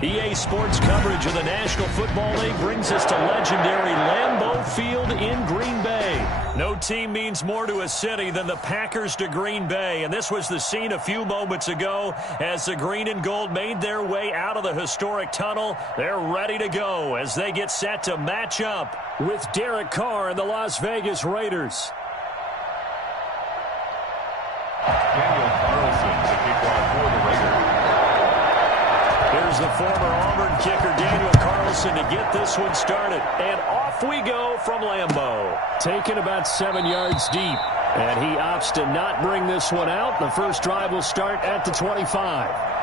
EA Sports coverage of the National Football League brings us to legendary Lambeau Field in Green Bay. No team means more to a city than the Packers to Green Bay, and this was the scene a few moments ago as the green and gold made their way out of the historic tunnel. They're ready to go as they get set to match up with Derek Carr and the Las Vegas Raiders. Daniel Carlson to kick off for the Raiders. Here's the former Auburn kicker Daniel Carlson to get this one started. And off we go from Lambeau. Taken about 7 yards deep. And he opts to not bring this one out. The first drive will start at the 25.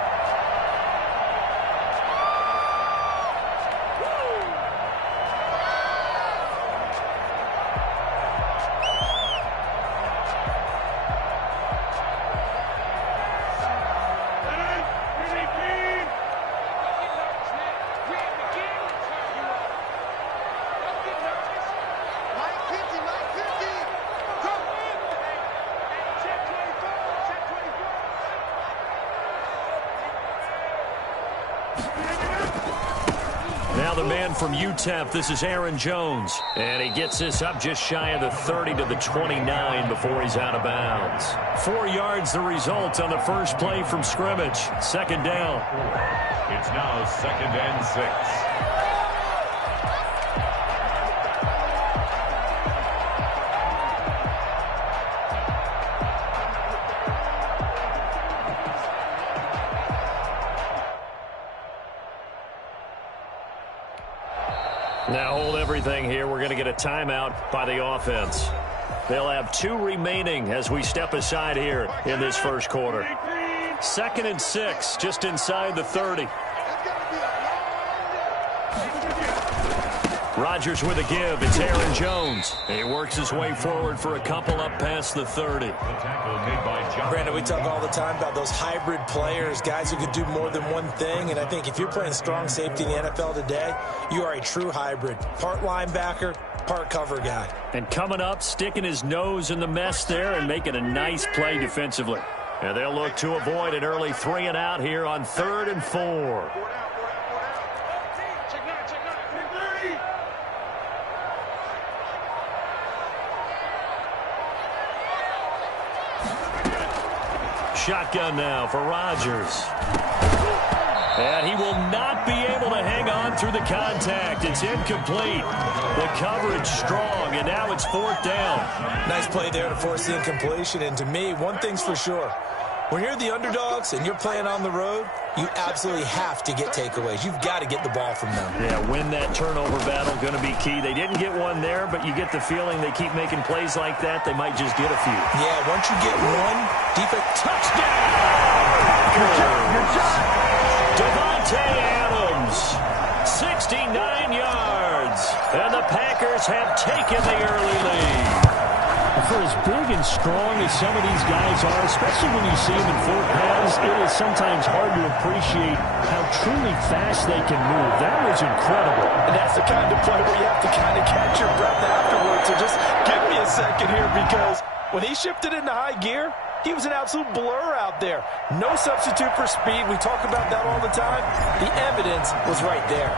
Now the man from UTEP, this is Aaron Jones. And he gets this up just shy of the 30 to the 29 before he's out of bounds. 4 yards the result on the first play from scrimmage. Second down. It's now 2nd and 6. Now hold everything here. We're going to get a timeout by the offense. They'll have 2 remaining as we step aside here in this first quarter. 2nd and 6, just inside the 30. Rodgers with a give. It's Aaron Jones. He works his way forward for a couple up past the 30. Brandon, we talk all the time about those hybrid players, guys who can do more than one thing. And I think if you're playing strong safety in the NFL today, you are a true hybrid. Part linebacker, part cover guy. And coming up, sticking his nose in the mess there and making a nice play defensively. And they'll look to avoid an early 3 and out here on 3rd and 4. Shotgun now for Rodgers. And he will not be able to hang on through the contact. It's incomplete. The coverage strong, and now it's 4th down. Nice play there to force the incompletion. And to me, one thing's for sure. When you're the underdogs and you're playing on the road, you absolutely have to get takeaways. You've got to get the ball from them. Yeah, win that turnover battle, going to be key. They didn't get one there, but you get the feeling they keep making plays like that, they might just get a few. Yeah, once you get one, defense, touchdown! Good job. Devontae Adams, 69 yards, and the Packers have taken the early lead. For as big and strong as some of these guys are, especially when you see them in 4 pounds, it is sometimes hard to appreciate how truly fast they can move. That was incredible. And that's the kind of play where you have to kind of catch your breath afterwards. So just give me a second here, because when he shifted into high gear, he was an absolute blur out there. No substitute for speed. We talk about that all the time. The evidence was right there.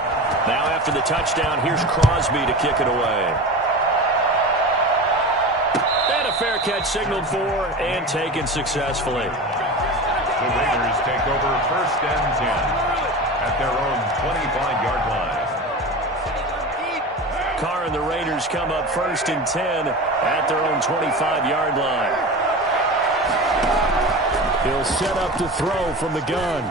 Now after the touchdown, here's Crosby to kick it away. And a fair catch signaled for and taken successfully. The Raiders take over 1st and 10 at their own 25-yard line. Carr and the Raiders come up 1st and 10 at their own 25-yard line. He'll set up to throw from the gun.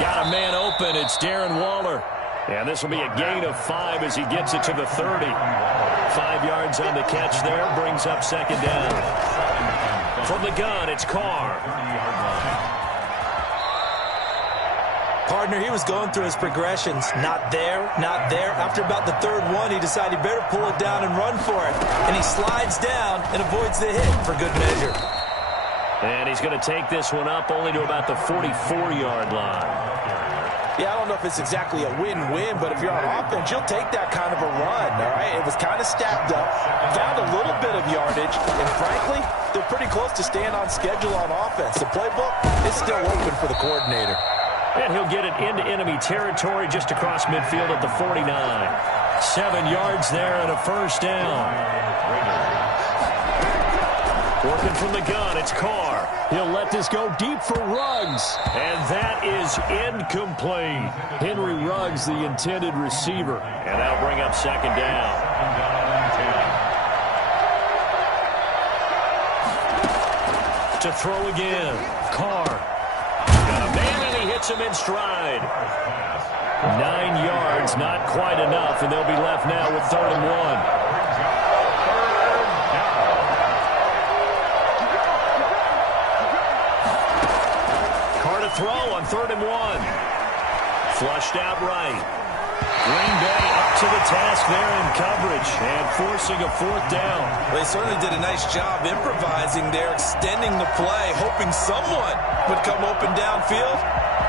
Got a man open. It's Darren Waller. And this will be a gain of 5 as he gets it to the 30. 5 yards on the catch there. Brings up 2nd down. From the gun, it's Carr. Partner, he was going through his progressions. Not there, not there. After about the 3rd one, he decided he better pull it down and run for it. And he slides down and avoids the hit for good measure. And he's going to take this one up only to about the 44-yard line. Yeah, I don't know if it's exactly a win-win, but if you're on offense, you'll take that kind of a run, all right? It was kind of stacked up, found a little bit of yardage, and frankly, they're pretty close to staying on schedule on offense. The playbook is still open for the coordinator. And he'll get it into enemy territory just across midfield at the 49. 7 yards there and a first down. Working from the gun, it's Carr. He'll let this go deep for Ruggs. And that is incomplete. Henry Ruggs, the intended receiver. And that'll bring up second down. To throw again. Carr. Got a man and he hits him in stride. 9 yards, not quite enough, and they'll be left now with 3rd and 1. Throw on 3rd and 1. Flushed out right. Green Bay up to the task there in coverage and forcing a 4th down. Well, they certainly did a nice job improvising there, extending the play, hoping someone would come open downfield,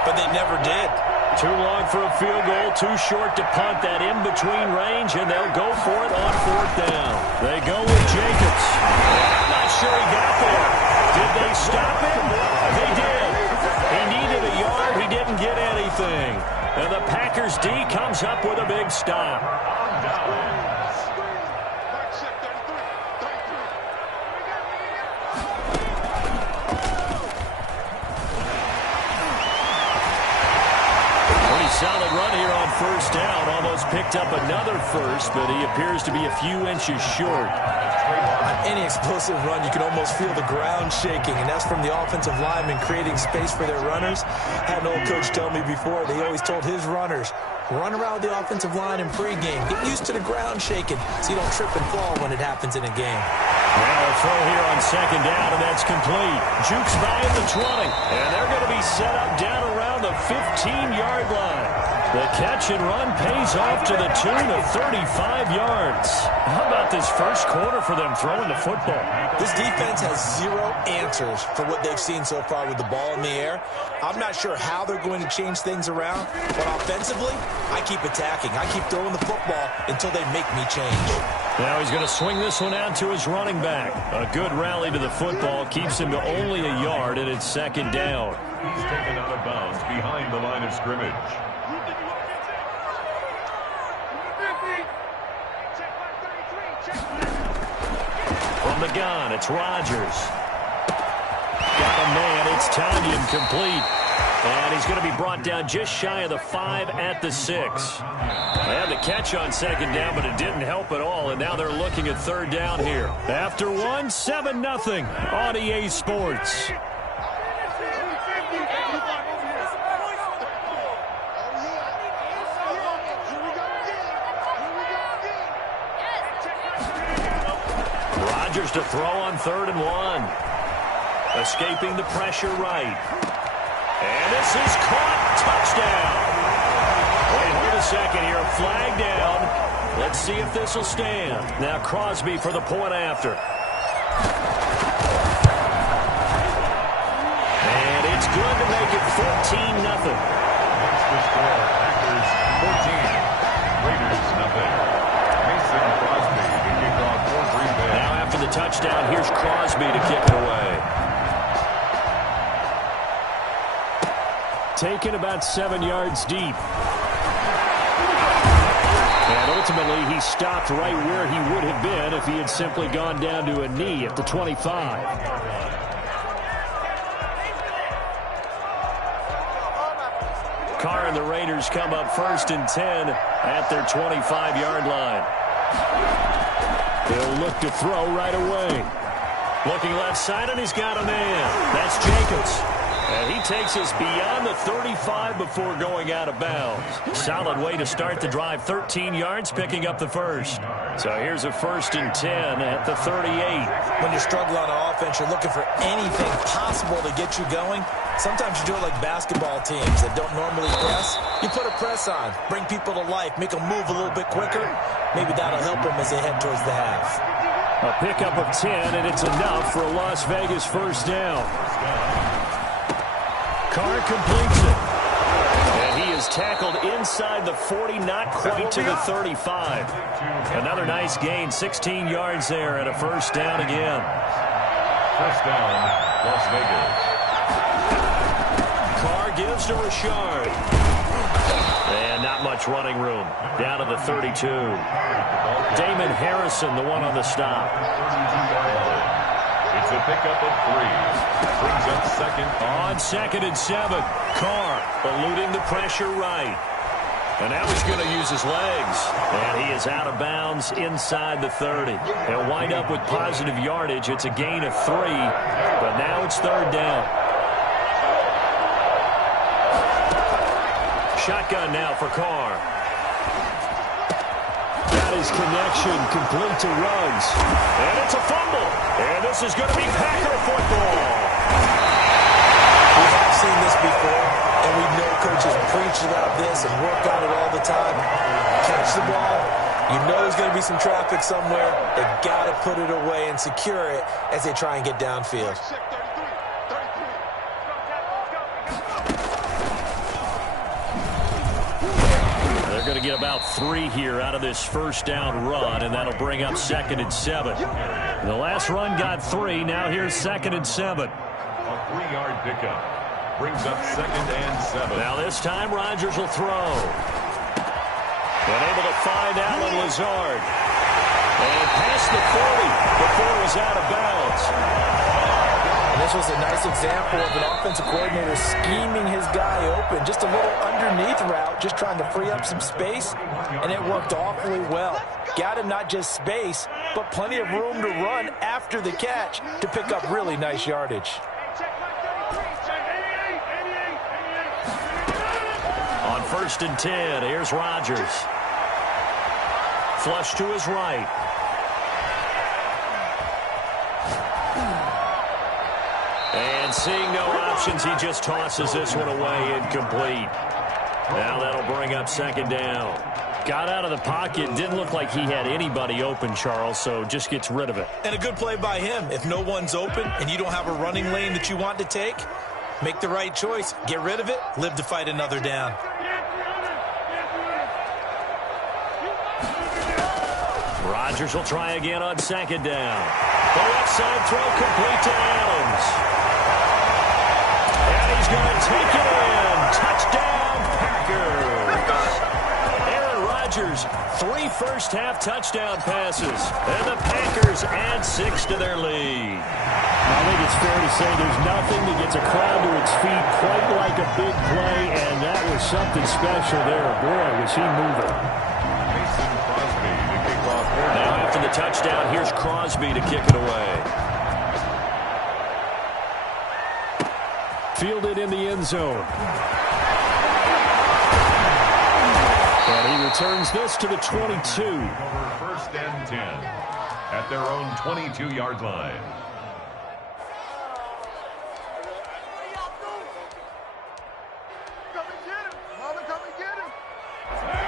but they never did. Too long for a field goal, too short to punt that in-between range, and they'll go for it on 4th down. They go with Jacobs. I'm not sure he got there. Did they stop him? They did. He needed a yard. He didn't get anything. And the Packers D comes up with a big stop. Pretty solid run here on 1st down. Almost picked up another first, but he appears to be a few inches short. On any explosive run, you can almost feel the ground shaking, and that's from the offensive linemen creating space for their runners. Had an old coach tell me before, they always told his runners, run around the offensive line in pregame. Get used to the ground shaking so you don't trip and fall when it happens in a game. Now a throw here on 2nd down, and that's complete. Jukes by at the 20, and they're going to be set up down around the 15-yard line. The catch and run pays off to the tune of 35 yards. How about this first quarter for them throwing the football? This defense has 0 answers for what they've seen so far with the ball in the air. I'm not sure how they're going to change things around, but offensively, I keep attacking. I keep throwing the football until they make me change. Now he's going to swing this one out to his running back. A good rally to the football keeps him to only a yard, and it's 2nd down. He's taken out of bounds behind the line of scrimmage. From the gun, it's Rodgers. Got a man, it's Tanyan complete. And he's going to be brought down just shy of the 5 at the 6. They had the catch on 2nd down, but it didn't help at all, and now they're looking at 3rd down here. After 1, 7-0 on EA Sports. Rodgers to throw on 3rd and 1. Escaping the pressure right. And this is caught. Touchdown. Wait, hold a second here. A flag down. Let's see if this will stand. Now Crosby for the point after. And it's good to make it 14-0. That's the score. Packers 14. Raiders nothing. Mason Crosby to kick off for Green Bay. Now after the touchdown, here's Crosby to kick it away. Taken about 7 yards deep. And ultimately, he stopped right where he would have been if he had simply gone down to a knee at the 25. Carr and the Raiders come up 1st and 10 at their 25-yard line. They'll look to throw right away. Looking left side, and he's got a man. That's Jacobs. And he takes us beyond the 35 before going out of bounds. Solid way to start the drive. 13 yards, picking up the first. So here's a 1st and 10 at the 38. When you struggle on offense, you're looking for anything possible to get you going. Sometimes you do it like basketball teams that don't normally press. You put a press on, bring people to life, make them move a little bit quicker. Maybe that'll help them as they head towards the half. A pickup of 10, and it's enough for a Las Vegas 1st down. Carr completes it. And he is tackled inside the 40, not quite to the 35. Another nice gain, 16 yards there, and a 1st down again. 1st down, Las Vegas. Carr gives to Richard. And not much running room. Down to the 32. Damon Harrison, the one on the stop. It's a pickup of 3. Brings up second. On 2nd and 7. Carr eluding the pressure right. And now he's going to use his legs. And he is out of bounds inside the 30. He'll wind up with positive yardage. It's a gain of 3. But now it's 3rd down. Shotgun now for Carr. That is connection complete to Ruggs. And it's a fumble. And this is going to be Packer football. We have seen this before, and we know coaches preach about this and work on it all the time. Catch the ball. You know there's going to be some traffic somewhere. They've got to put it away and secure it as they try and get downfield. They're going to get about 3 here out of this first down run, and that'll bring up 2nd and 7. The last run got 3. Now here's 2nd and 7. A 3-yard pickup. Brings up 2nd and 7. Now this time Rodgers will throw. But able to find Allen Lazard. And past the 40 before it was out of bounds. And this was a nice example of an offensive coordinator scheming his guy open. Just a little underneath route, just trying to free up some space, and it worked awfully well. Got him not just space, but plenty of room to run after the catch to pick up really nice yardage. On 1st and 10, here's Rodgers. Flush to his right. And seeing no options, he just tosses this one away incomplete. Now that'll bring up 2nd down. Got out of the pocket. Didn't look like he had anybody open, Charles, so just gets rid of it. And a good play by him. If no one's open and you don't have a running lane that you want to take, make the right choice. Get rid of it. Live to fight another down. Rodgers will try again on 2nd down. The left side throw complete to Adams. And he's going to take it in. Touchdown, Packers. Aaron Rodgers, 3 first-half touchdown passes. And the Packers add 6 to their lead. I think it's fair to say there's nothing that gets a crowd to its feet quite like a big play, and that was something special there. Boy, was he moving. Now after the touchdown, here's Crosby to kick it away. Fielded in the end zone. And he returns this to the 22. 1st and 10 at their own 22-yard line.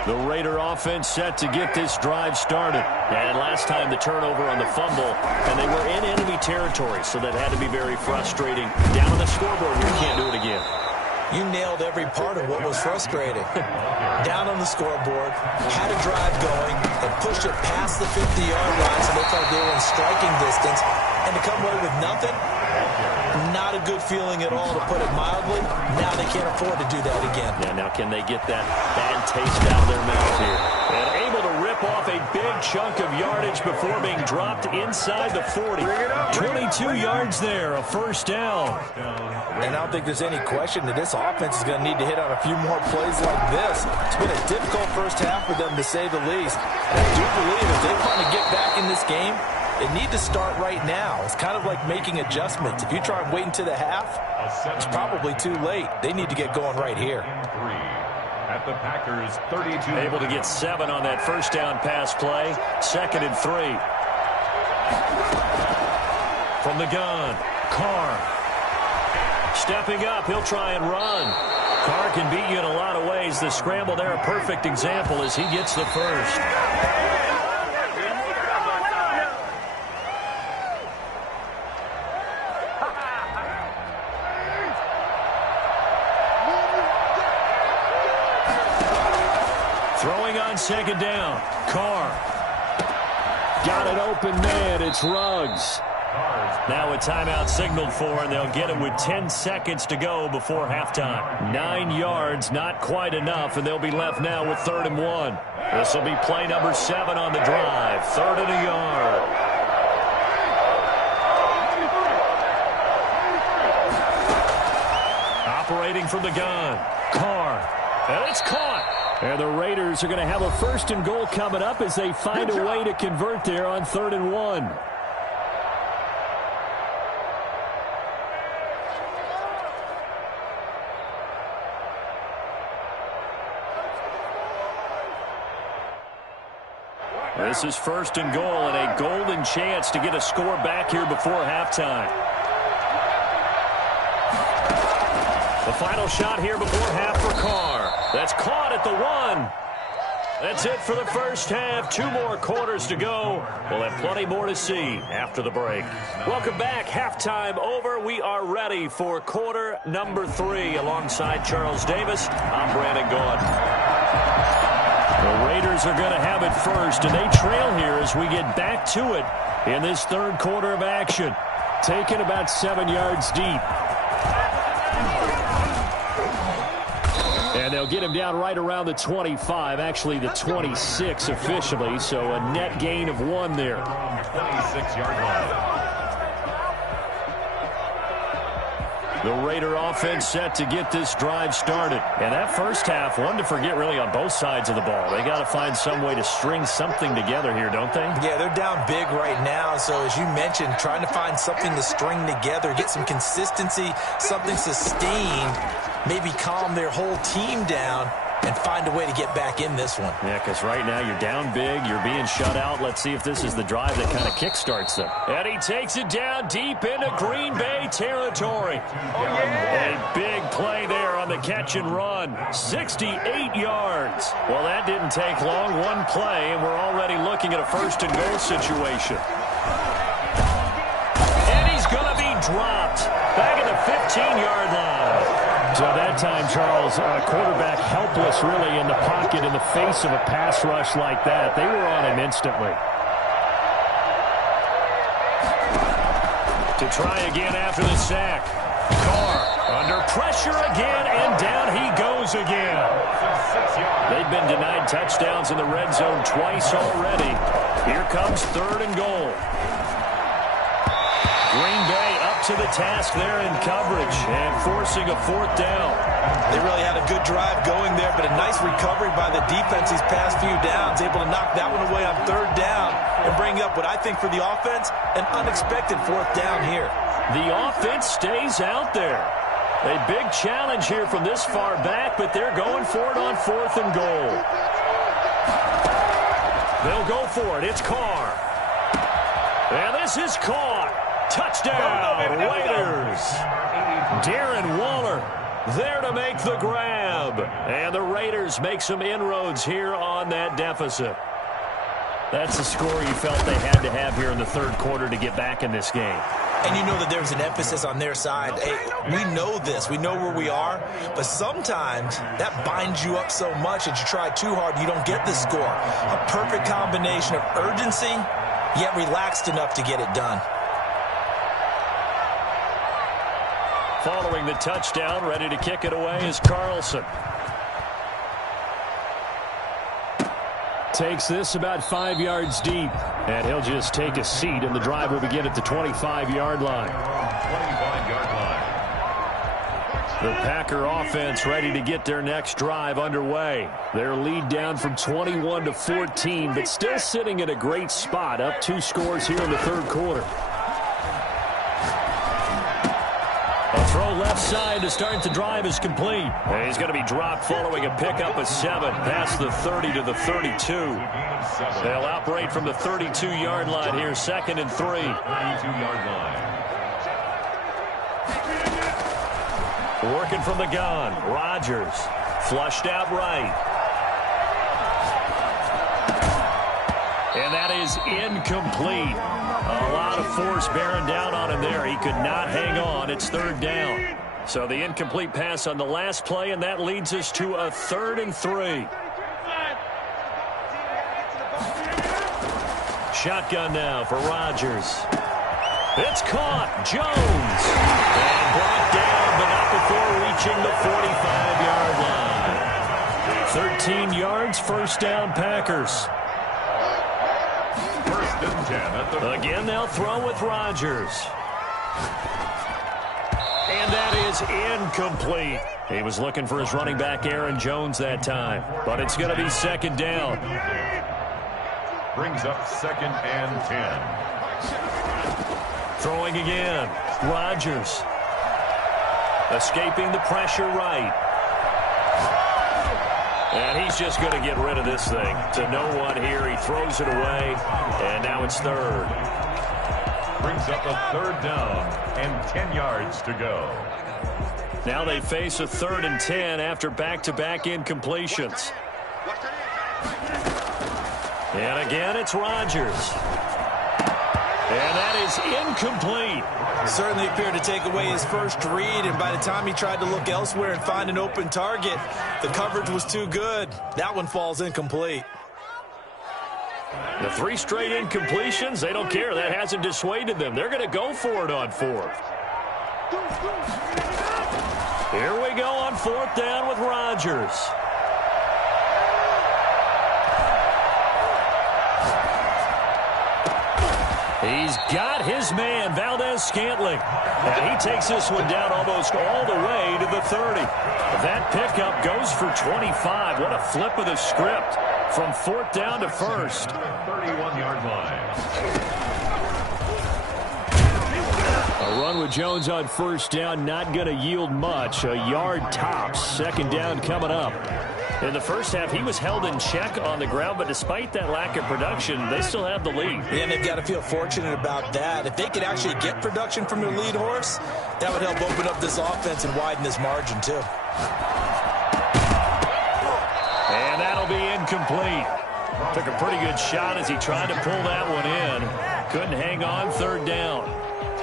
The Raider offense set to get this drive started. And last time the turnover on the fumble, and they were in enemy territory, so that had to be very frustrating. Down on the scoreboard, we can't do it again. You nailed every part of what was frustrating. Down on the scoreboard, had a drive going, and pushed it past the 50-yard line, so it looked like they were in striking distance. And to come away with nothing, not a good feeling at all, to put it mildly. Now they can't afford to do that again. Yeah, now can they get that bad taste out of their mouth here? And able to rip off a big chunk of yardage before being dropped inside the 40. 22 yards there, a 1st down. And I don't think there's any question that this offense is going to need to hit on a few more plays like this. It's been a difficult first half for them, to say the least. And I do believe if they want to get back in this game, they need to start right now. It's kind of like making adjustments. If you try and wait until the half, it's probably too late. They need to get going right here. At the Packers 32. Able to get 7 on that first down pass play. 2nd and 3. From the gun, Carr. Stepping up, he'll try and run. Carr can beat you in a lot of ways. The scramble there, a perfect example as he gets the first. Throwing on 2nd down. Carr. Got an open man. It's Ruggs. Now a timeout signaled for, and they'll get it with 10 seconds to go before halftime. 9 yards, not quite enough, and they'll be left now with 3rd and 1. This will be play number 7 on the drive. 3rd and a yard. Operating from the gun. Carr. And it's caught. And the Raiders are going to have a 1st and goal coming up as they find a way to convert there on 3rd and 1. This is 1st and goal and a golden chance to get a score back here before halftime. The final shot here before half for Carr. That's caught at the 1. That's it for the first half. 2 more quarters to go. We'll have plenty more to see after the break. Welcome back. Halftime over. We are ready for quarter number 3. Alongside Charles Davis, I'm Brandon Gaudin. The Raiders are going to have it first, and they trail here as we get back to it in this 3rd quarter of action. Taken about 7 yards deep. And they'll get him down right around the 25, actually the 26 officially, so a net gain of 1 there. 26-yard line. The Raider offense set to get this drive started. And that first half, one to forget really on both sides of the ball. They got to find some way to string something together here, don't they? Yeah, they're down big right now. So as you mentioned, trying to find something to string together, get some consistency, something sustained, maybe calm their whole team down and find a way to get back in this one. Yeah, because right now you're down big, you're being shut out. Let's see if this is the drive that kind of kickstarts them. And he takes it down deep into Green Bay territory. Oh, yeah. A big play there on the catch and run. 68 yards. Well, that didn't take long. 1 play, and we're already looking at a 1st and goal situation. And he's going to be dropped back at the 15-yard line. So that time, Charles, quarterback helpless really in the pocket in the face of a pass rush like that. They were on him instantly. To try again after the sack. Carr under pressure again, and down he goes again. They've been denied touchdowns in the red zone twice already. Here comes 3rd and goal. Green Bay up to the task there in coverage and forcing a 4th down. They really had a good drive going there, but a nice recovery by the defense these past few downs, able to knock that one away on 3rd down and bring up what I think for the offense, an unexpected 4th down here. The offense stays out there. A big challenge here from this far back, but they're going for it on 4th and goal. They'll go for it. It's Carr. And this is caught. Touchdown, Raiders. Darren Waller there to make the grab. And the Raiders make some inroads here on that deficit. That's the score you felt they had to have here in the 3rd quarter to get back in this game. And you know that there's an emphasis on their side. Hey, we know this. We know where we are. But sometimes that binds you up so much that you try too hard, you don't get the score. A perfect combination of urgency, yet relaxed enough to get it done. Following the touchdown, ready to kick it away is Carlson. Takes this about 5 yards deep, and he'll just take a seat, and the drive will begin at the 25-yard line. 25-yard line. The Packer offense ready to get their next drive underway. Their lead down from 21 to 14, but still sitting at a great spot, up 2 scores here in the 3rd quarter. A throw left side to start the drive is complete. And he's going to be dropped following a pickup of 7 past the 30 to the 32. They'll operate from the 32-yard line here, 2nd and 3. 32-yard line. Working from the gun, Rodgers flushed out right. And that is incomplete. A lot of force bearing down on him there. He could not hang on. It's 3rd down. So the incomplete pass on the last play, and that leads us to a 3rd and 3. Shotgun now for Rodgers. It's caught. Jones. And brought down, but not before reaching the 45-yard line. 13 yards, first down, Packers. First and 10 Again, they'll throw with Rodgers. And that is incomplete. He was looking for his running back, Aaron Jones, that time. But it's going to be second down. brings up second and 10. Throwing again. Rodgers. Escaping the pressure right. And he's just going to get rid of this thing. To no one here. He throws it away. And now it's third. Brings up a third down and 10 yards to go. Now they face a 3rd and 10 after back-to-back incompletions. And again, it's Rodgers. And that is incomplete. Certainly appeared to take away his first read, and by the time he tried to look elsewhere and find an open target, the coverage was too good. That one falls incomplete. The 3 straight incompletions, they don't care. That hasn't dissuaded them. They're going to go for it on 4th. Here we go on 4th down with Rodgers. He's got his man, Valdez-Scantling. And he takes this one down almost all the way to the 30. That pickup goes for 25. What a flip of the script from 4th down to 1st. 31-yard line. A run with Jones on 1st down, not going to yield much. A yard tops. 2nd down coming up. In the first half, he was held in check on the ground, but despite that lack of production, they still have the lead. And they've got to feel fortunate about that. If they could actually get production from their lead horse, that would help open up this offense and widen this margin, too. And that'll be incomplete. Took a pretty good shot as he tried to pull that one in. Couldn't hang on 3rd down.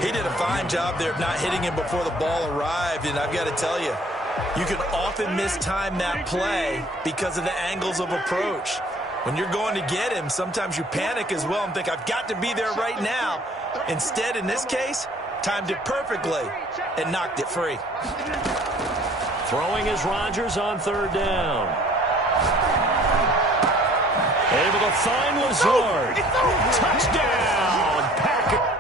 He did a fine job there of not hitting him before the ball arrived, and I've got to tell you, you can often mistime that play because of the angles of approach. When you're going to get him, sometimes you panic as well and think, I've got to be there right now. Instead, in this case, timed it perfectly and knocked it free. Throwing is Rodgers on 3rd down. Able to find Lazard. Touchdown, Packers.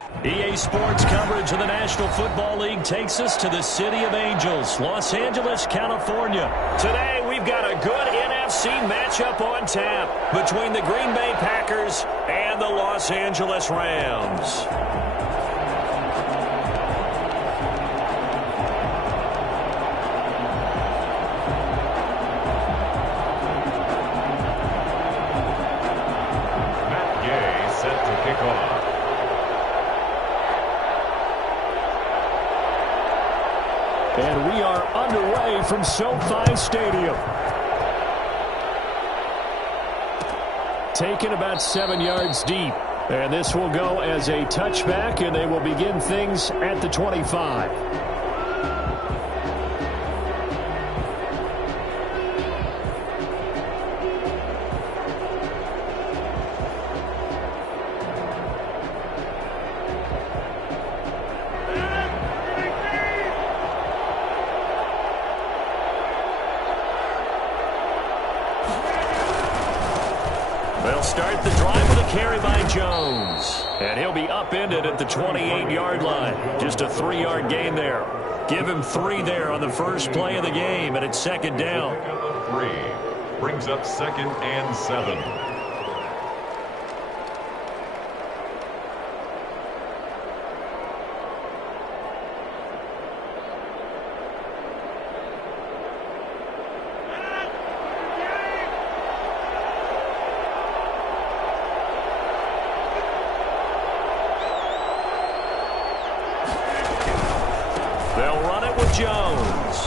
EA Sports coverage of the National Football League takes us to the City of Angels, Los Angeles, California. Today, we've got a good NFC matchup on tap between the Green Bay Packers and the Los Angeles Rams. Matt Gay set to kick off. And we are underway from SoFi Stadium. Taken about 7 yards deep. And this will go as a touchback, and they will begin things at the 25. They'll start the drive with a carry by Jones. And he'll be upended at the 28-yard line. Just a 3-yard gain there. Give him 3 there on the first play of the game, and it's second down. Pickup of 3. Brings up 2nd and 7. They'll run it with Jones.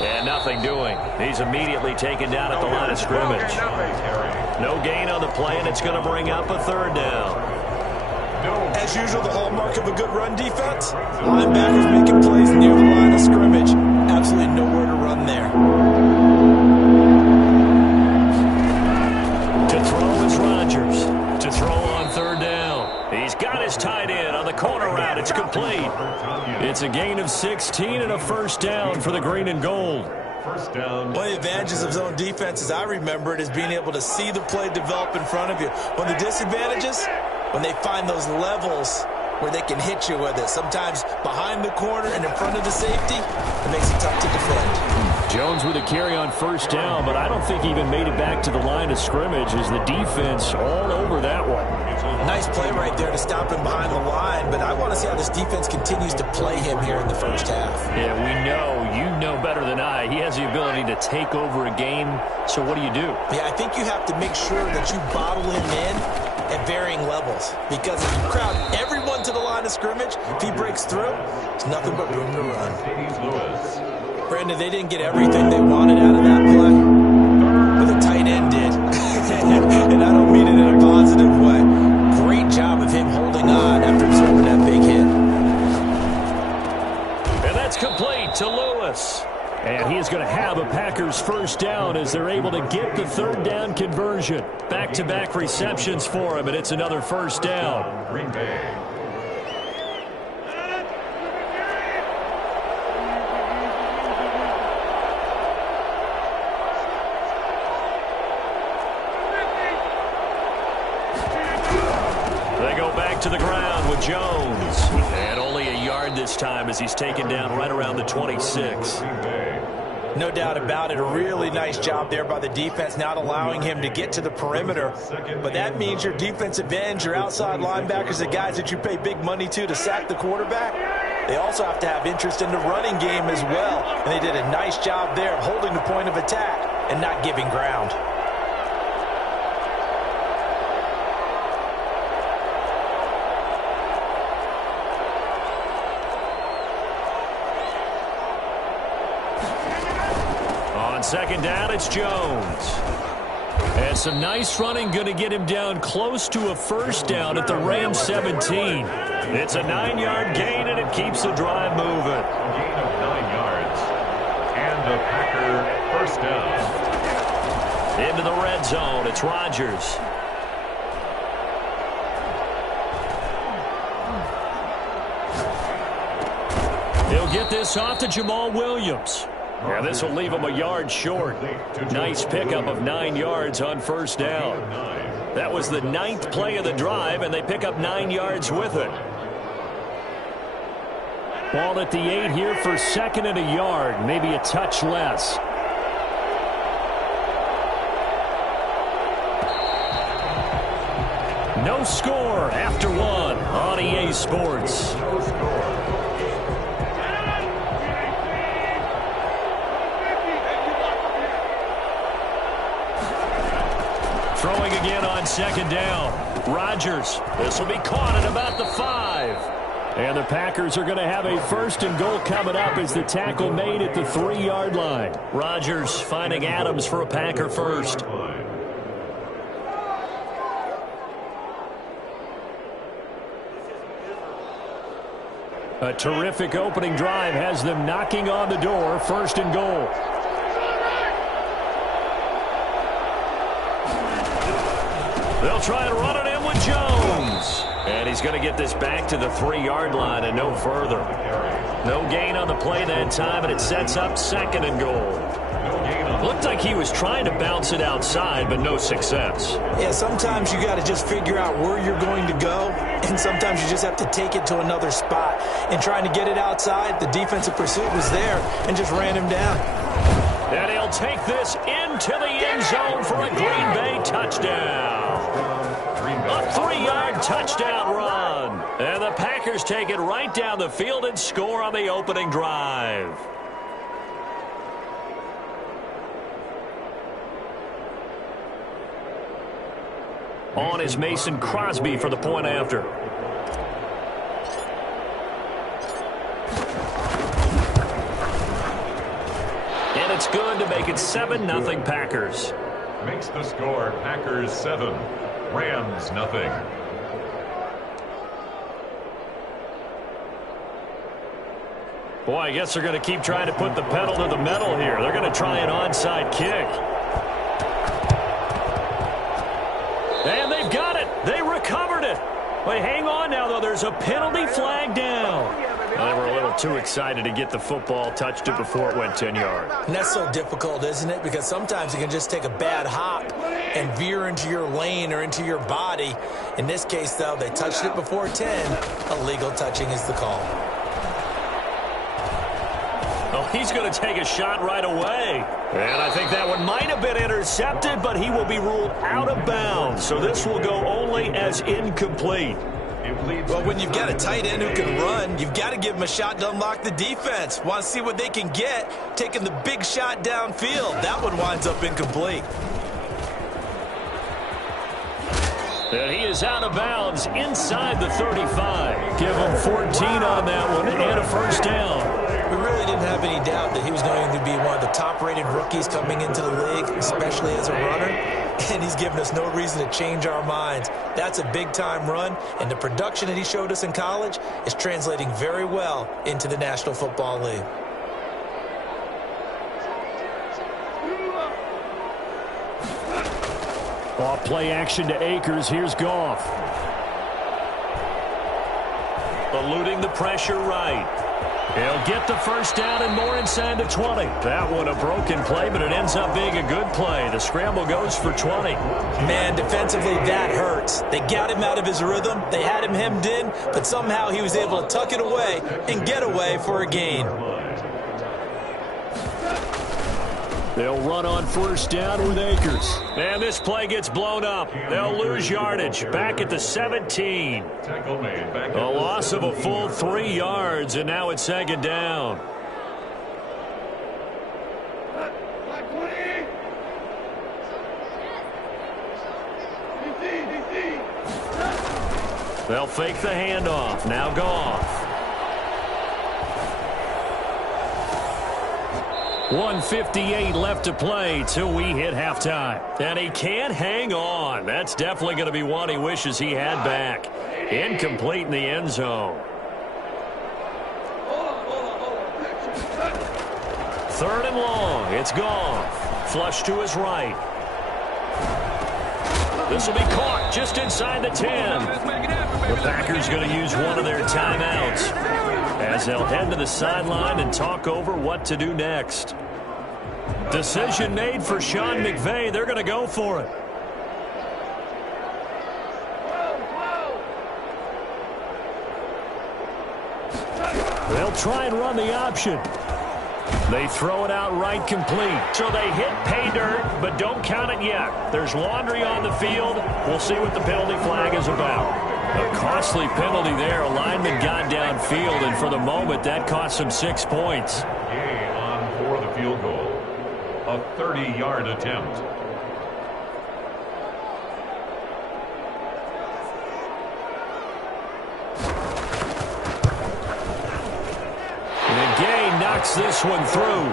And nothing doing. He's immediately taken down at the line of scrimmage. No gain on the play, and it's going to bring up a 3rd down. As usual, the hallmark of a good run defense. Linebackers making plays near the line of scrimmage. Absolutely nowhere to run there. To throw is Rodgers. To throw on 3rd down. He's got his tight end on the corner route. It's complete. It's a gain of 16 and a 1st down for the green and gold. First down. One of the advantages of zone defense, as I remember it, is being able to see the play develop in front of you. One of the disadvantages, when they find those levels where they can hit you with it. Sometimes behind the corner and in front of the safety, it makes it tough to defend. Jones with a carry on 1st down, but I don't think he even made it back to the line of scrimmage as the defense all over that one. Nice play right there to stop him behind the line, but I want to see how this defense continues to play him here in the first half. Yeah, we know. You know better than I. He has the ability to take over a game, so what do? Yeah, I think you have to make sure that you bottle him in at varying levels, because if you crowd everyone to the line of scrimmage, if he breaks through, there's nothing but room to run. Brandon, they didn't get everything they wanted out of that play, but the tight end did. And I don't mean it in a positive way. Great job of him holding on after absorbing that big hit. And that's complete to Lewis. And he is going to have a Packers 1st down as they're able to get the 3rd down conversion. Back-to-back receptions for him, and it's another 1st down. Green Bay. They go back to the ground with Jones. And only a yard this time as he's taken down right around the 26. No doubt about it. A really nice job there by the defense, not allowing him to get to the perimeter. But that means your defensive ends, your outside linebackers, the guys that you pay big money to sack the quarterback, they also have to have interest in the running game as well. And they did a nice job there of holding the point of attack and not giving ground. On 2nd down, it's Jones. And some nice running going to get him down close to a 1st down at the Rams 17. It's a 9-yard gain, and it keeps the drive moving. A gain of 9 yards. And a Packer 1st down. Into the red zone, it's Rodgers. He'll get this off to Jamal Williams. Yeah, this will leave him a yard short. Nice pickup of 9 yards on 1st down. That was the 9th play of the drive, and they pick up 9 yards with it. Ball at the 8 here for 2nd and a yard, maybe a touch less. No score after 1 on EA Sports. No score. Throwing again on 2nd down. Rodgers. This will be caught at about the 5. And the Packers are going to have a 1st and goal coming up as the tackle made at the 3-yard line. Rodgers finding Adams for a Packer first. A terrific opening drive has them knocking on the door. 1st and goal. They'll try and run it in with Jones. And he's going to get this back to the 3-yard line and no further. No gain on the play that time, and it sets up 2nd and goal. Looked like he was trying to bounce it outside, but no success. Yeah, sometimes you got to just figure out where you're going to go, and sometimes you just have to take it to another spot. And trying to get it outside, the defensive pursuit was there and just ran him down. And he'll take this into the end zone for a Green Bay touchdown. A 3-yard touchdown run. And the Packers take it right down the field and score on the opening drive. On is Mason Crosby for the point after. And it's good to make it 7-0 Packers. Makes the score Packers 7, Rams nothing. Boy, I guess they're going to keep trying to put the pedal to the metal here. They're going to try an onside kick. And they've got it. They recovered it. Wait, hang on now, though. There's a penalty flag down. They were a little too excited to get the football, touched it before it went 10 yards. And that's so difficult, isn't it? Because sometimes you can just take a bad hop and veer into your lane or into your body. In this case, though, they touched it before 10. Illegal touching is the call. Oh, he's going to take a shot right away. And I think that one might have been intercepted, but he will be ruled out of bounds. So this will go only as incomplete. Well, when you've got a tight end who can run, you've got to give him a shot to unlock the defense. Want to see what they can get, taking the big shot downfield. That one winds up incomplete. And he is out of bounds inside the 35. Give him 14 on that one and a first down. We really didn't have any doubt that he was going to be one of the top-rated rookies coming into the league, especially as a runner. And he's given us no reason to change our minds. That's a big-time run, and the production that he showed us in college is translating very well into the National Football League. Off play action to Akers. Here's Goff. Eluding the pressure right. He'll get the first down and more inside the 20. That one a broken play, but it ends up being a good play. The scramble goes for 20. Man, defensively, that hurts. They got him out of his rhythm. They had him hemmed in, but somehow he was able to tuck it away and get away for a gain. They'll run on first down with Akers. And this play gets blown up. They'll lose yardage. Back at the 17. Tackle made back at A the loss of a 17. full 3 yards, and now it's 2nd down. They'll fake the handoff. Now Goff. 1:58 left to play till we hit halftime. And he can't hang on. That's definitely going to be one he wishes he had back. Incomplete in the end zone. 3rd and long. It's Goff. Flush to his right. This will be caught just inside the 10. The Packers going to use one of their timeouts as they'll head to the sideline and talk over what to do next. Decision made for Sean McVay. They're going to go for it. They'll try and run the option. They throw it out right complete. So they hit pay dirt, but don't count it yet. There's laundry on the field. We'll see what the penalty flag is about. A costly penalty there. A lineman got downfield, and for the moment, that cost him 6 points. Gay on for the field goal. A 30-yard attempt. Knocks this one through,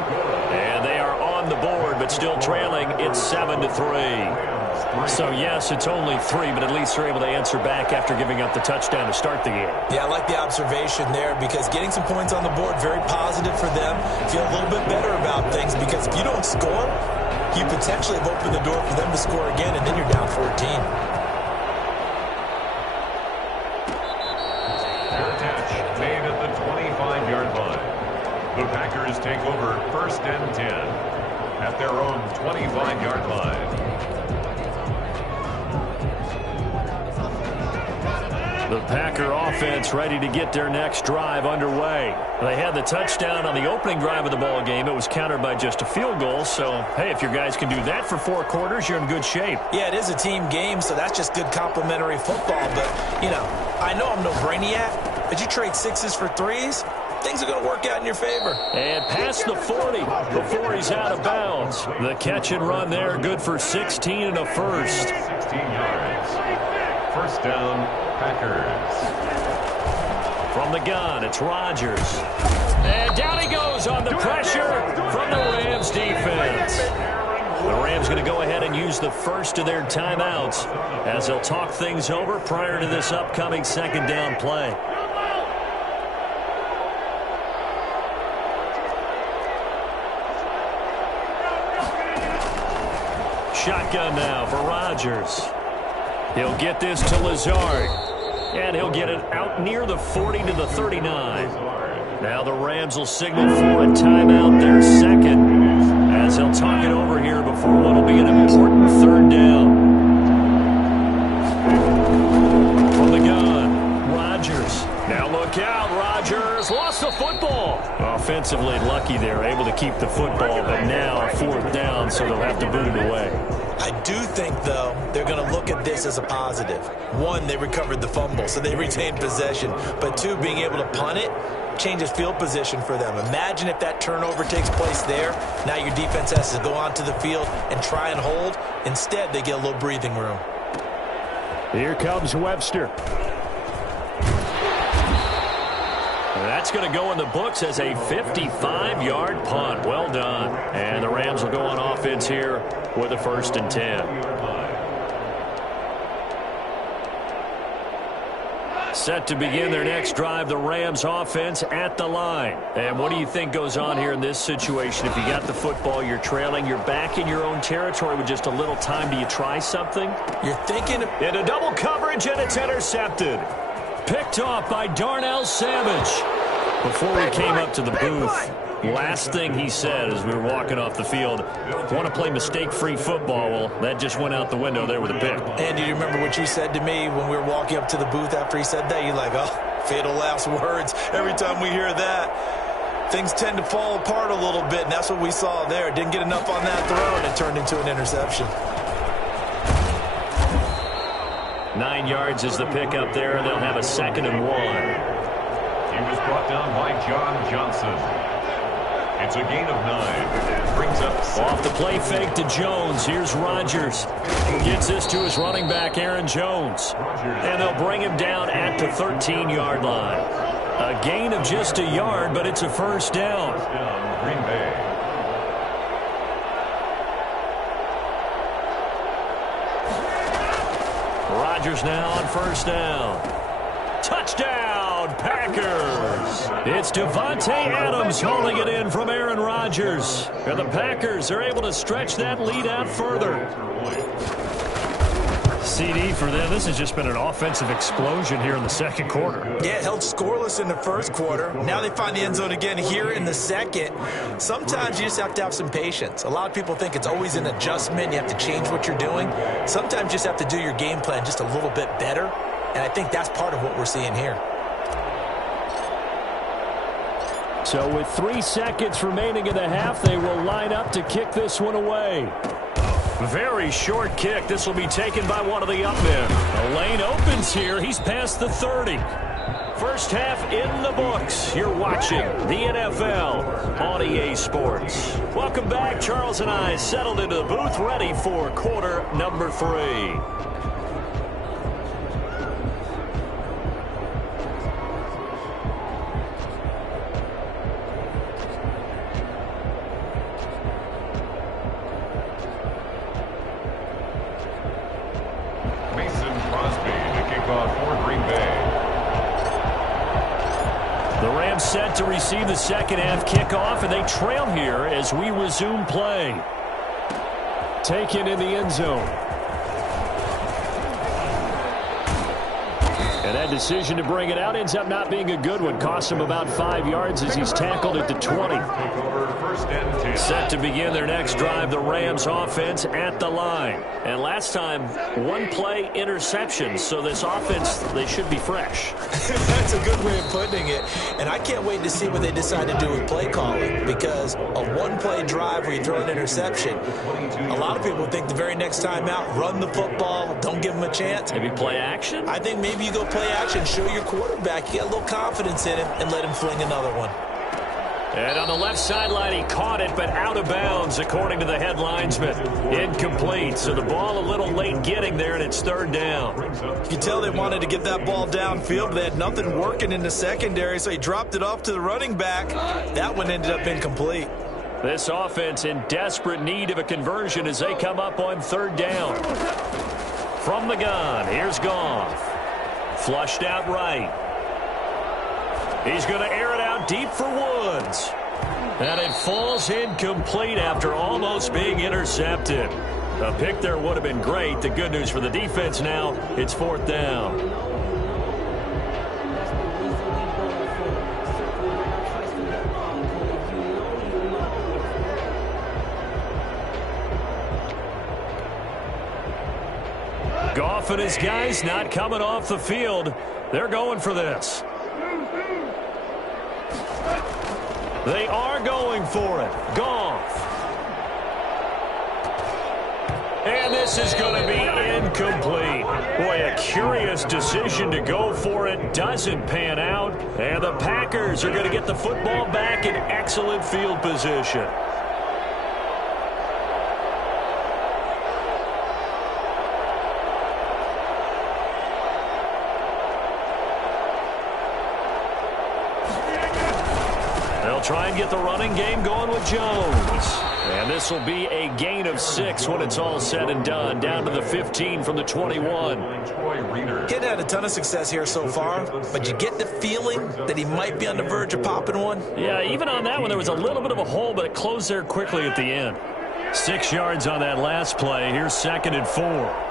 and they are on the board, but still trailing. It's 7-3. So yes, it's only 3, but at least they're able to answer back after giving up the touchdown to start the game. Yeah, I like the observation there, because getting some points on the board, very positive for them. Feel a little bit better about things, because if you don't score, you potentially have opened the door for them to score again, and then you're down 14. Made at the 25-yard line. The Packers take over 1st and 10 at their own 25-yard line. The Packer offense ready to get their next drive underway. They had the touchdown on the opening drive of the ball game. It was countered by just a field goal. So, hey, if your guys can do that for 4 quarters, you're in good shape. Yeah, it is a team game, so that's just good complimentary football. But, you know, I know I'm no brainiac, but you trade 6s for 3s, things are going to work out in your favor. And past the 40 before he's out of bounds. The catch and run there, good for 16 and a first. 16 yards. 1st down, Packers. From the gun, it's Rodgers. And down he goes on the pressure from the Rams defense. The Rams going to go ahead and use the first of their timeouts as they'll talk things over prior to this upcoming 2nd down play. Shotgun now for Rodgers. He'll get this to Lazard. And he'll get it out near the 40 to the 39. Now the Rams will signal for a timeout, their 2nd, as they'll talk it over here before what will be an important 3rd down. From the gun, Rodgers. Now look out, Rodgers lost the football. Offensively lucky there, able to keep the football, but now 4th down, so they'll have to boot it away. I do think, though, they're going to look at this as a positive. 1, they recovered the fumble, so they retained possession. But 2, being able to punt it changes field position for them. Imagine if that turnover takes place there. Now your defense has to go onto the field and try and hold. Instead, they get a little breathing room. Here comes Webster. That's going to go in the books as a 55-yard punt. Well done. And the Rams will go on offense here with a 1st and 10. Set to begin their next drive, the Rams offense at the line. And what do you think goes on here in this situation? If you got the football, you're trailing, you're back in your own territory with just a little time. Do you try something? You're thinking into double coverage, and it's intercepted. Picked off by Darnell Savage. Before we came up to the booth, last thing he said as we were walking off the field, want to play mistake-free football. Well, that just went out the window there with a pick. Andy, do you remember what you said to me when we were walking up to the booth after he said that? You're like, oh, fatal last words. Every time we hear that, things tend to fall apart a little bit, and that's what we saw there. Didn't get enough on that throw, and it turned into an interception. 9 yards is the pickup there, and they'll have a 2nd and 1. He was brought down by John Johnson. It's a gain of 9. Brings up 7. Off the play fake to Jones. Here's Rodgers. Gets this to his running back, Aaron Jones. And they'll bring him down at the 13-yard line. A gain of just a yard, but it's a 1st down. Green Bay. Rodgers now on 1st down. Touchdown, Packers. It's Devontae Adams holding it in from Aaron Rodgers. And the Packers are able to stretch that lead out further. CD for them. This has just been an offensive explosion here in the 2nd quarter. Yeah, it held scoreless in the 1st quarter. Now they find the end zone again here in the 2nd. Sometimes you just have to have some patience. A lot of people think it's always an adjustment. You have to change what you're doing. Sometimes you just have to do your game plan just a little bit better. And I think that's part of what we're seeing here. So with 3 seconds remaining in the half, they will line up to kick this one away. Very short kick. This will be taken by one of the up men. The lane opens here. He's past the 30. First half in the books. You're watching the NFL on EA Sports. Welcome back. Charles and I settled into the booth, ready for quarter number 3. Set to receive the second half kickoff, and they trail here as we resume play. Taken in the end zone. And that decision to bring it out ends up not being a good one. Cost him about 5 yards as he's tackled at the 20. Set to begin their next drive, the Rams offense at the line. And last time, 1-play interception. So this offense, they should be fresh. That's a good way of putting it. And I can't wait to see what they decide to do with play calling, because a 1-play drive where you throw an interception, a lot of people think the very next time out, run the football, don't give them a chance. Maybe play action? I think maybe you go play action, show your quarterback, you get a little confidence in him, and let him fling another one. And on the left sideline, he caught it, but out of bounds, according to the head linesman. Incomplete, so the ball a little late getting there, and it's third down. You can tell they wanted to get that ball downfield, but they had nothing working in the secondary, so he dropped it off to the running back. That one ended up incomplete. This offense in desperate need of a conversion as they come up on third down. From the gun, here's Goff. Flushed out right. He's going to air it out deep for Woods. And it falls incomplete after almost being intercepted. A pick there would have been great. The good news for the defense now, it's fourth down. Goff and his guys not coming off the field. They're going for this. They are going for it. Goff. And this is going to be incomplete. Boy, a curious decision to go for it. Doesn't pan out. And the Packers are going to get the football back in excellent field position. Try and get the running game going with Jones. And this will be a gain of 6 when it's all said and done. Down to the 15 from the 21. Kid had a ton of success here so far, but you get the feeling that he might be on the verge of popping one. Yeah, even on that one, there was a little bit of a hole, but it closed there quickly at the end. 6 yards on that last play. Here's 2nd and 4.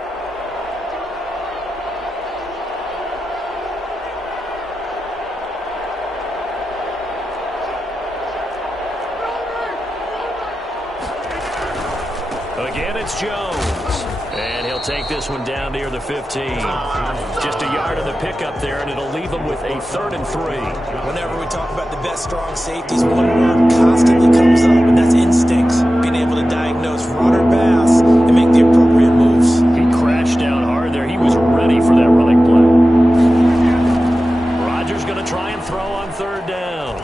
Again, it's Jones. And he'll take this one down near the 15. Just a yard on the pickup there, and it'll leave him with a 3rd and 3. Whenever we talk about the best strong safeties, one word constantly comes up, and that's instincts. Being able to diagnose run or pass and make the appropriate moves. He crashed down hard there. He was ready for that running play. Rodgers going to try and throw on 3rd down.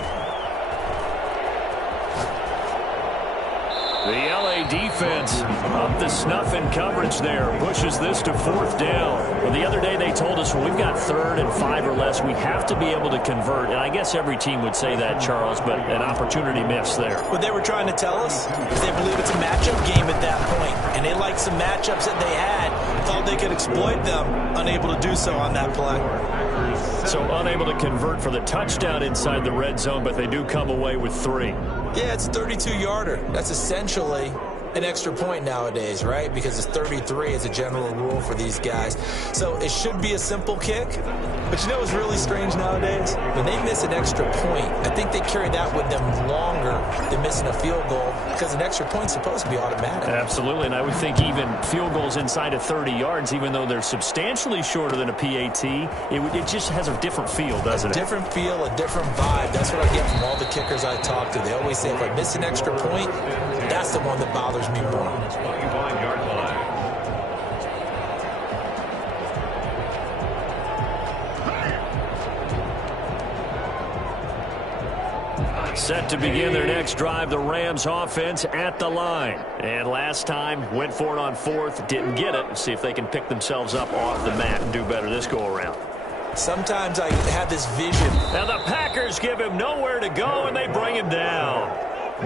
The LA defense up the snuff in coverage there. Pushes this to 4th down. Well, the other day they told us when we've got 3rd and 5 or less, we have to be able to convert. And I guess every team would say that, Charles, but an opportunity missed there. What they were trying to tell us is they believe it's a matchup game at that point. And they liked some matchups that they had. Thought they could exploit them. Unable to do so on that play. So unable to convert for the touchdown inside the red zone, but they do come away with 3. Yeah, it's a 32-yarder. That's essentially an extra point nowadays, right? Because it's 33 as a general rule for these guys. So it should be a simple kick. But you know what's really strange nowadays? When they miss an extra point, I think they carry that with them longer than missing a field goal because an extra point's supposed to be automatic. Absolutely, and I would think even field goals inside of 30 yards, even though they're substantially shorter than a PAT, it just has a different feel, doesn't it? A different feel, a different vibe. That's what I get from all the kickers I talk to. They always say if I miss an extra point, that's the one that bothers me more. 25-yard line. Set to begin their next drive, the Rams offense at the line. And last time, went for it on fourth, didn't get it. See if they can pick themselves up off the mat and do better this go-around. Sometimes I have this vision. Now the Packers give him nowhere to go, and they bring him down.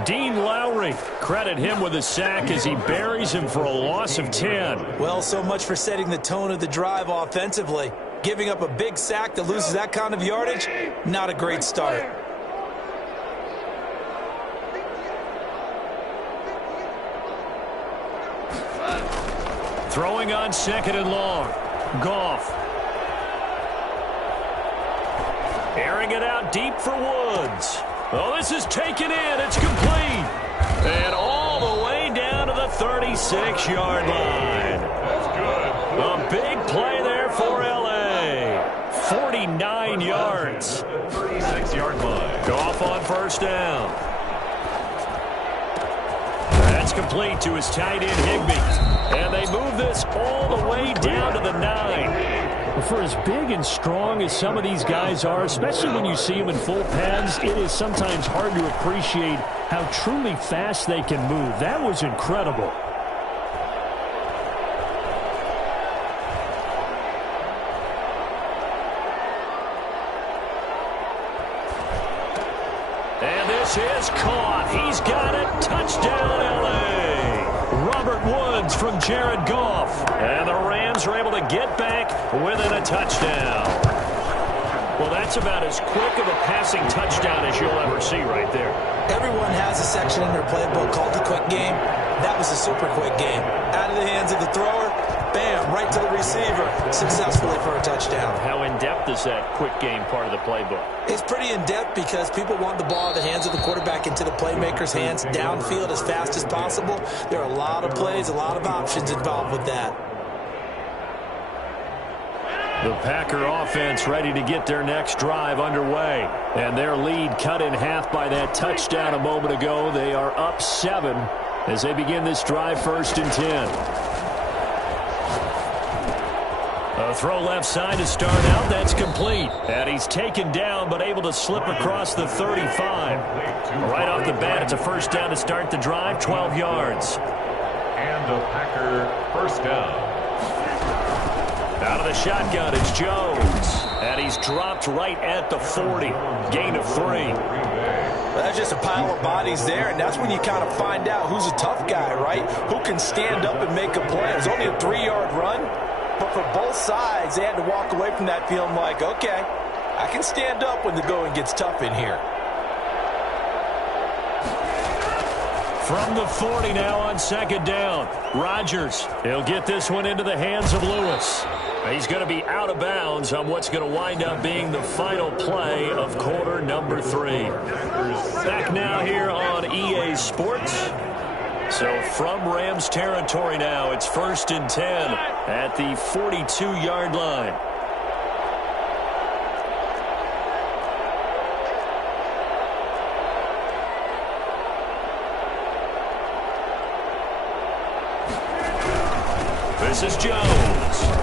Dean Lowry, credit him with a sack as he buries him for a loss of 10. Well, so much for setting the tone of the drive offensively. Giving up a big sack that loses that kind of yardage, not a great start. Throwing on second and long. Goff. Airing it out deep for Woods. Oh, this is taken in. It's complete. And all the way down to the 36-yard line. That's good. A big play there for L.A. 49 yards. 36-yard line. Goff on first down. That's complete to his tight end, Higbee. And they move this all the way down to the 9. For as big and strong as some of these guys are, especially when you see them in full pads, it is sometimes hard to appreciate how truly fast they can move. That was incredible. And this is caught. He's got it. Touchdown, L.A. Robert Woods from Jared Goff. And the Rams are able to get back within a touchdown. Well, that's about as quick of a passing touchdown as you'll ever see right there. Everyone has a section in their playbook called the quick game. That was a super quick game. Out of the hands of the thrower, bam, right to the receiver, successfully for a touchdown. How in-depth is that quick game part of the playbook? It's pretty in-depth because people want the ball out of the hands of the quarterback into the playmaker's hands downfield as fast as possible. There are a lot of plays, a lot of options involved with that. The Packer offense ready to get their next drive underway. And their lead cut in half by that touchdown a moment ago. They are up 7 as they begin this drive 1st and 10. A throw left side to start out. That's complete. And he's taken down but able to slip across the 35. Right off the bat, it's a first down to start the drive, 12 yards. And a Packer first down. Out of the shotgun, it's Jones. And he's dropped right at the 40. Gain of 3. That's just a pile of bodies there, and that's when you kind of find out who's a tough guy, right? Who can stand up and make a play. It was only a 3-yard run, but for both sides, they had to walk away from that feeling like, okay, I can stand up when the going gets tough in here. From the 40 now on second down. Rodgers, he'll get this one into the hands of Lewis. He's going to be out of bounds on what's going to wind up being the final play of quarter number 3. Back now here on EA Sports. So from Rams territory now, it's 1st and 10 at the 42-yard line. This is Jones.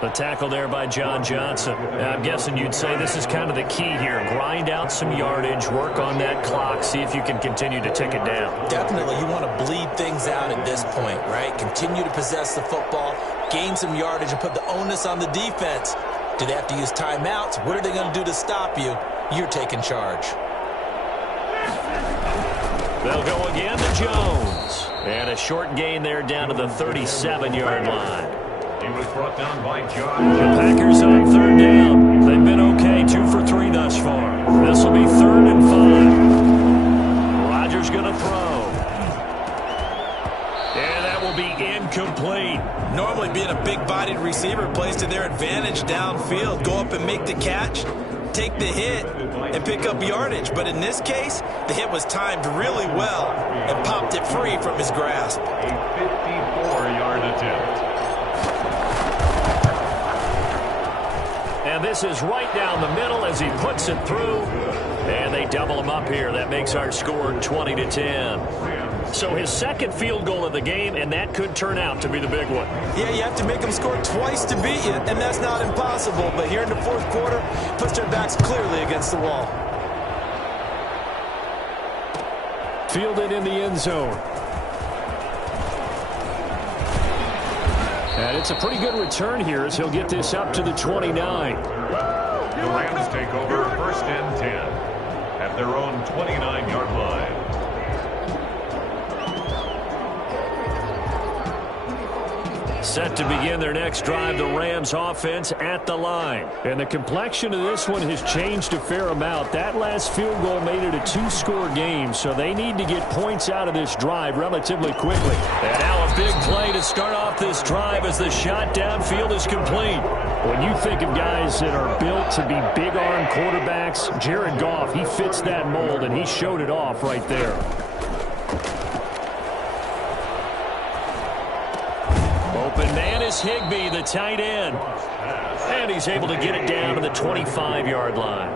The tackle there by John Johnson. I'm guessing you'd say this is kind of the key here. Grind out some yardage, work on that clock, see if you can continue to tick it down. Definitely, you want to bleed things out at this point, right? Continue to possess the football, gain some yardage, and put the onus on the defense. Do they have to use timeouts? What are they going to do to stop you? You're taking charge. They'll go again to Jones. And a short gain there down to the 37-yard line. He was brought down by John. The Packers on 3rd down. They've been okay, 2 for 3 thus far. This will be 3rd and 5. Rodgers going to throw. incomplete. Normally being a big-bodied receiver plays to their advantage downfield. Go up and make the catch, take the hit, and pick up yardage. But in this case, the hit was timed really well and popped it free from his grasp. A 54-yard attempt. And this is right down the middle as he puts it through. And they double him up here. That makes our score 20-10. So his second field goal of the game, and that could turn out to be the big one. Yeah, you have to make them score twice to beat you, and that's not impossible. But here in the fourth quarter, puts their backs clearly against the wall. Fielded in the end zone. And it's a pretty good return here as he'll get this up to the 29. The Rams take over 1st and 10 at their own 29-yard line. Set to begin their next drive, the Rams offense at the line. And the complexion of this one has changed a fair amount. That last field goal made it a two-score game, so they need to get points out of this drive relatively quickly. And now a big play to start off this drive as the shot downfield is complete. When you think of guys that are built to be big-arm quarterbacks, Jared Goff, he fits that mold, and he showed it off right there. Open man is Higbee, the tight end. And he's able to get it down to the 25-yard line.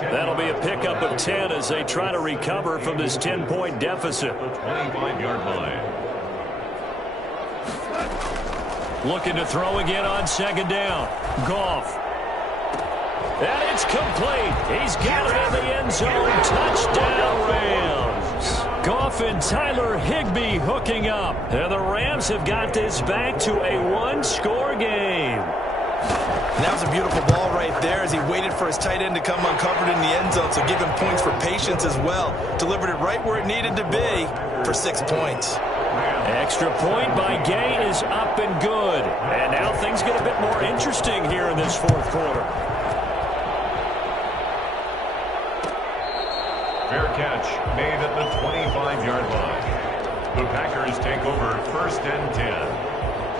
That'll be a pickup of 10 as they try to recover from this 10-point deficit. 25-yard line. Looking to throw again on second down. Goff. And it's complete. He's got it in the end zone. Touchdown, Rams. Goff and Tyler Higbee hooking up. And the Rams have got this back to a one-score game. And that was a beautiful ball right there as he waited for his tight end to come uncovered in the end zone, so give him points for patience as well. Delivered it right where it needed to be for 6 points. Extra point by Gay is up and good. And now things get a bit more interesting here in this fourth quarter. Fair catch made at the 25-yard line. The Packers take over 1st and 10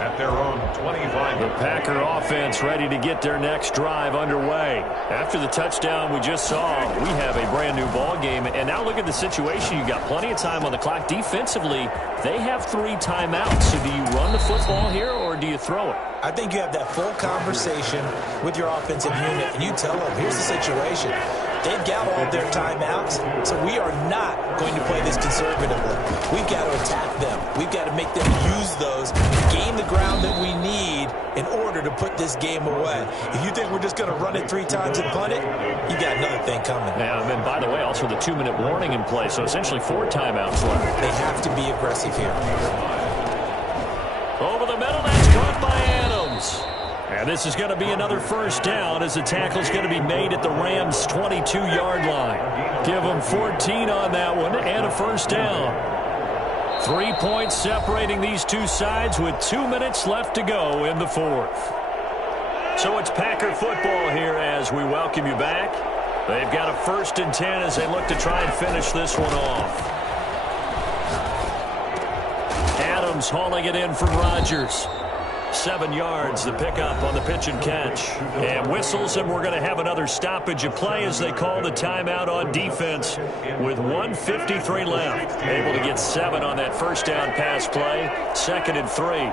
at their own 25. The Packer offense ready to get their next drive underway. After the touchdown we just saw, we have a brand new ball game. And now look at the situation. You got plenty of time on the clock. Defensively, they have 3 timeouts. So do you run the football here or do you throw it? I think you have that full conversation with your offensive unit, and you tell them, here's the situation. They've got all their timeouts, so we are not going to play this conservatively. We've got to attack them. We've got to make them use those, gain the ground that we need in order to put this game away. If you think we're just going to run it 3 times and punt it, you got another thing coming. Yeah, and then, by the way, also the 2-minute warning in play, so essentially 4 timeouts left. They have to be aggressive here. Over the middle, that's caught by Adams. And this is going to be another first down as the tackle's going to be made at the Rams' 22-yard line. Give them 14 on that one and a first down. 3 points separating these two sides with 2 minutes left to go in the fourth. So it's Packer football here as we welcome you back. They've got a 1st and 10 as they look to try and finish this one off. Adams hauling it in from Rodgers. 7 yards, the pickup on the pitch and catch. And whistles, and we're going to have another stoppage of play as they call the timeout on defense with 1:53 left. Able to get 7 on that first down pass play. 2nd and 3.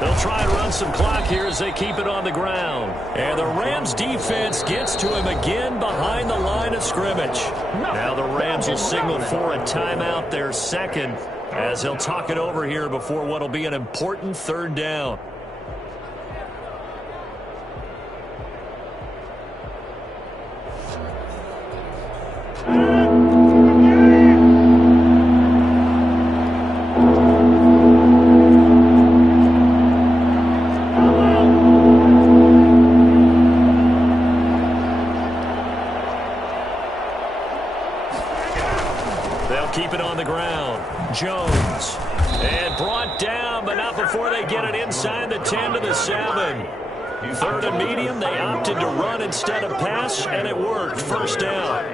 They'll try and run some clock here as they keep it on the ground. And the Rams defense gets to him again behind the line of scrimmage. Now the Rams will signal for a timeout, their second, as they'll talk it over here before what will be an important 3rd down. They'll keep it on the ground. Jones. And brought down, but not before they get it inside the 10 to the 7. 3rd and medium, they opted to run instead of pass, and it worked. First down.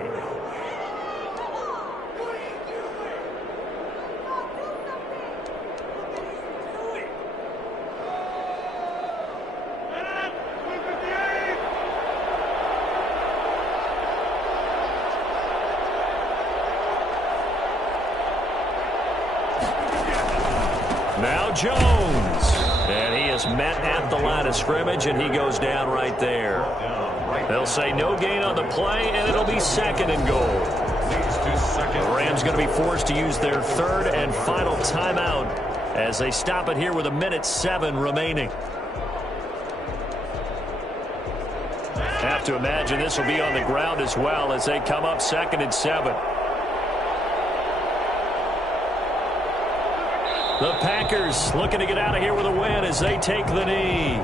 Now Jones. And he is met at the line of scrimmage, and he goes down right there. They'll say no gain on the play, and it'll be 2nd and goal. The Rams going to be forced to use their 3rd and final timeout as they stop it here with 1:07 remaining. Have to imagine this will be on the ground as well as they come up 2nd and 7. The Packers looking to get out of here with a win as they take the knee.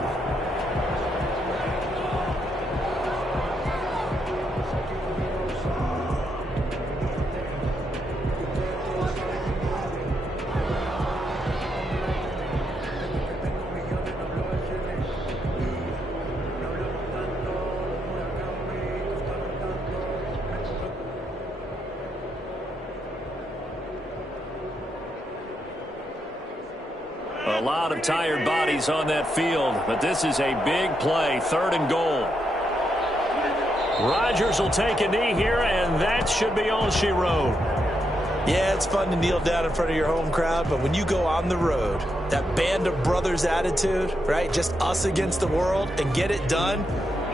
A lot of tired bodies on that field, but this is a big play, 3rd and goal. Rodgers will take a knee here, and that should be all she wrote. Yeah, it's fun to kneel down in front of your home crowd, but when you go on the road, that band of brothers attitude, right, just us against the world, and get it done,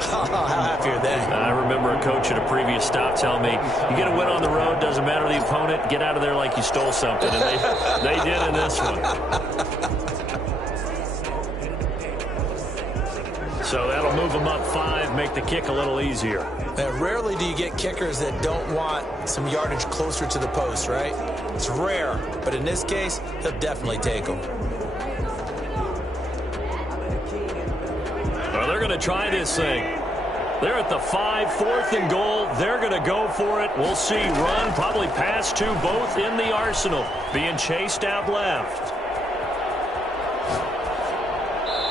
how happy are they? I remember a coach at a previous stop telling me, you get a win on the road, doesn't matter the opponent, get out of there like you stole something, and they did in this one. So that'll move them up 5, make the kick a little easier. Now, rarely do you get kickers that don't want some yardage closer to the post, right? It's rare, but in this case, he'll definitely take them. Well, they're going to try this thing. They're at the 5, 4th and goal. They're going to go for it. We'll see. Run, probably pass to both in the arsenal. Being chased out left.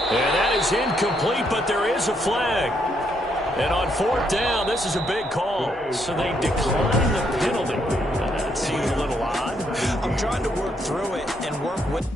And that is incomplete, but there is a flag. And on 4th down, this is a big call. So they decline the penalty. That seems a little odd. I'm trying to work through it and work with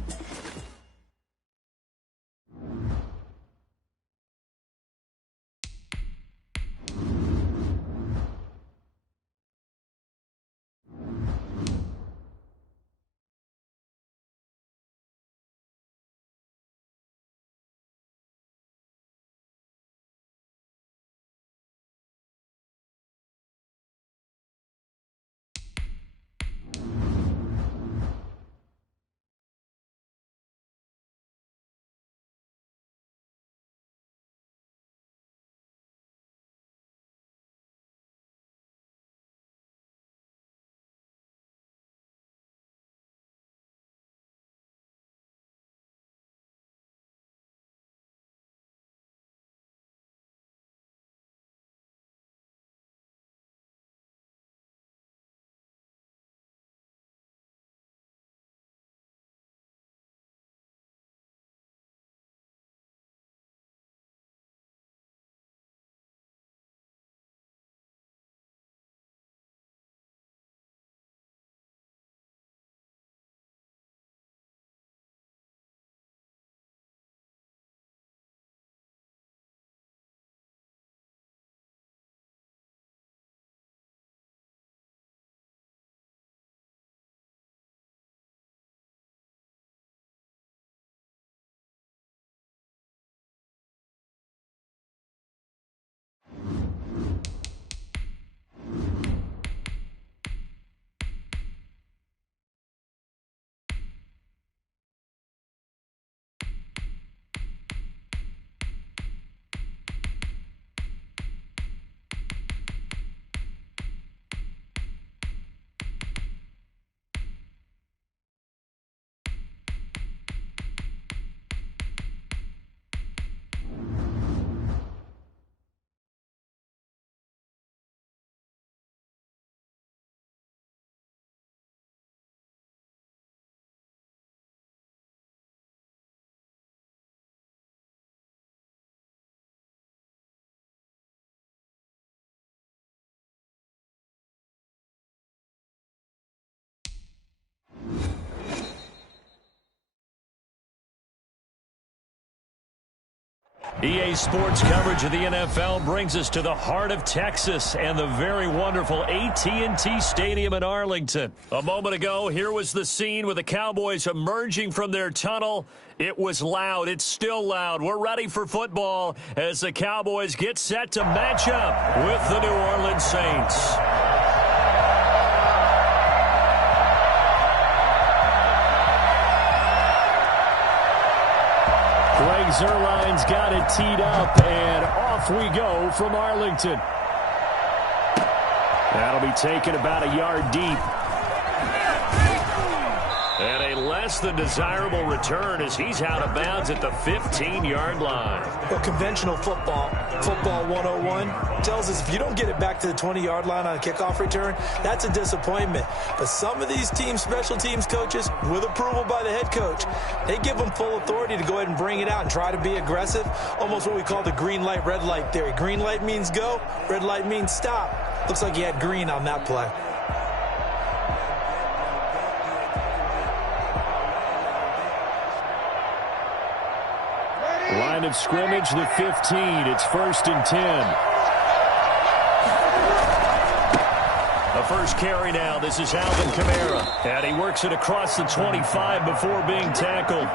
EA Sports coverage of the NFL brings us to the heart of Texas and the very wonderful AT&T Stadium in Arlington. A moment ago, here was the scene with the Cowboys emerging from their tunnel. It was loud. It's still loud. We're ready for football as the Cowboys get set to match up with the New Orleans Saints. Greg Zuerlein's got it teed up, and off we go from Arlington. That'll be taken about a yard deep. And a less than desirable return as he's out of bounds at the 15-yard line. Well, conventional football 101, tells us if you don't get it back to the 20-yard line on a kickoff return, that's a disappointment. But some of these special teams coaches, with approval by the head coach, they give them full authority to go ahead and bring it out and try to be aggressive, almost what we call the green light, red light theory. Green light means go, red light means stop. Looks like he had green on that play. Line of scrimmage, the 15. It's 1st and 10. The first carry now. This is Alvin Kamara. And he works it across the 25 before being tackled.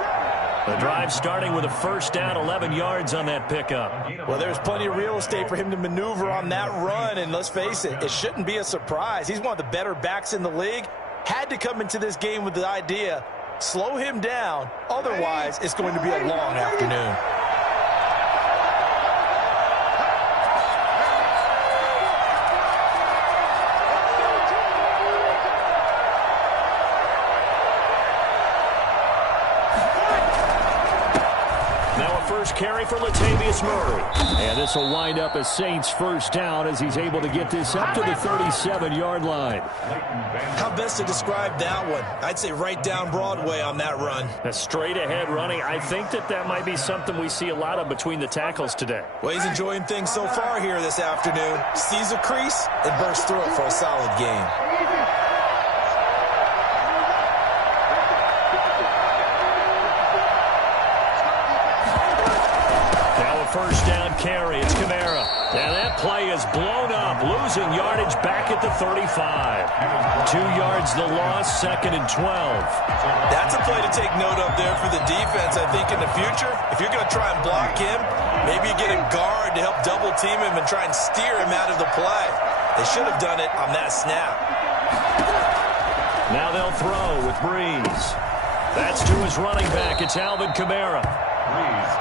The drive starting with a first down, 11 yards on that pickup. Well, there's plenty of real estate for him to maneuver on that run. And let's face it, it shouldn't be a surprise. He's one of the better backs in the league. Had to come into this game with the idea, slow him down. Otherwise, it's going to be a long afternoon. Carry for Latavius Murray. And this will wind up a Saints first down as he's able to get this up to the 37-yard line. How best to describe that one? I'd say right down Broadway on that run. A straight ahead running. I think that might be something we see a lot of between the tackles today. Well, he's enjoying things so far here this afternoon. Sees a crease and bursts through it for a solid game. First down carry. It's Kamara. And that play is blown up, losing yardage back at the 35. 2 yards the loss, 2nd and 12. That's a play to take note of there for the defense. I think in the future, if you're going to try and block him, maybe you get a guard to help double team him and try and steer him out of the play. They should have done it on that snap. Now they'll throw with Breeze. That's to his running back. It's Alvin Kamara.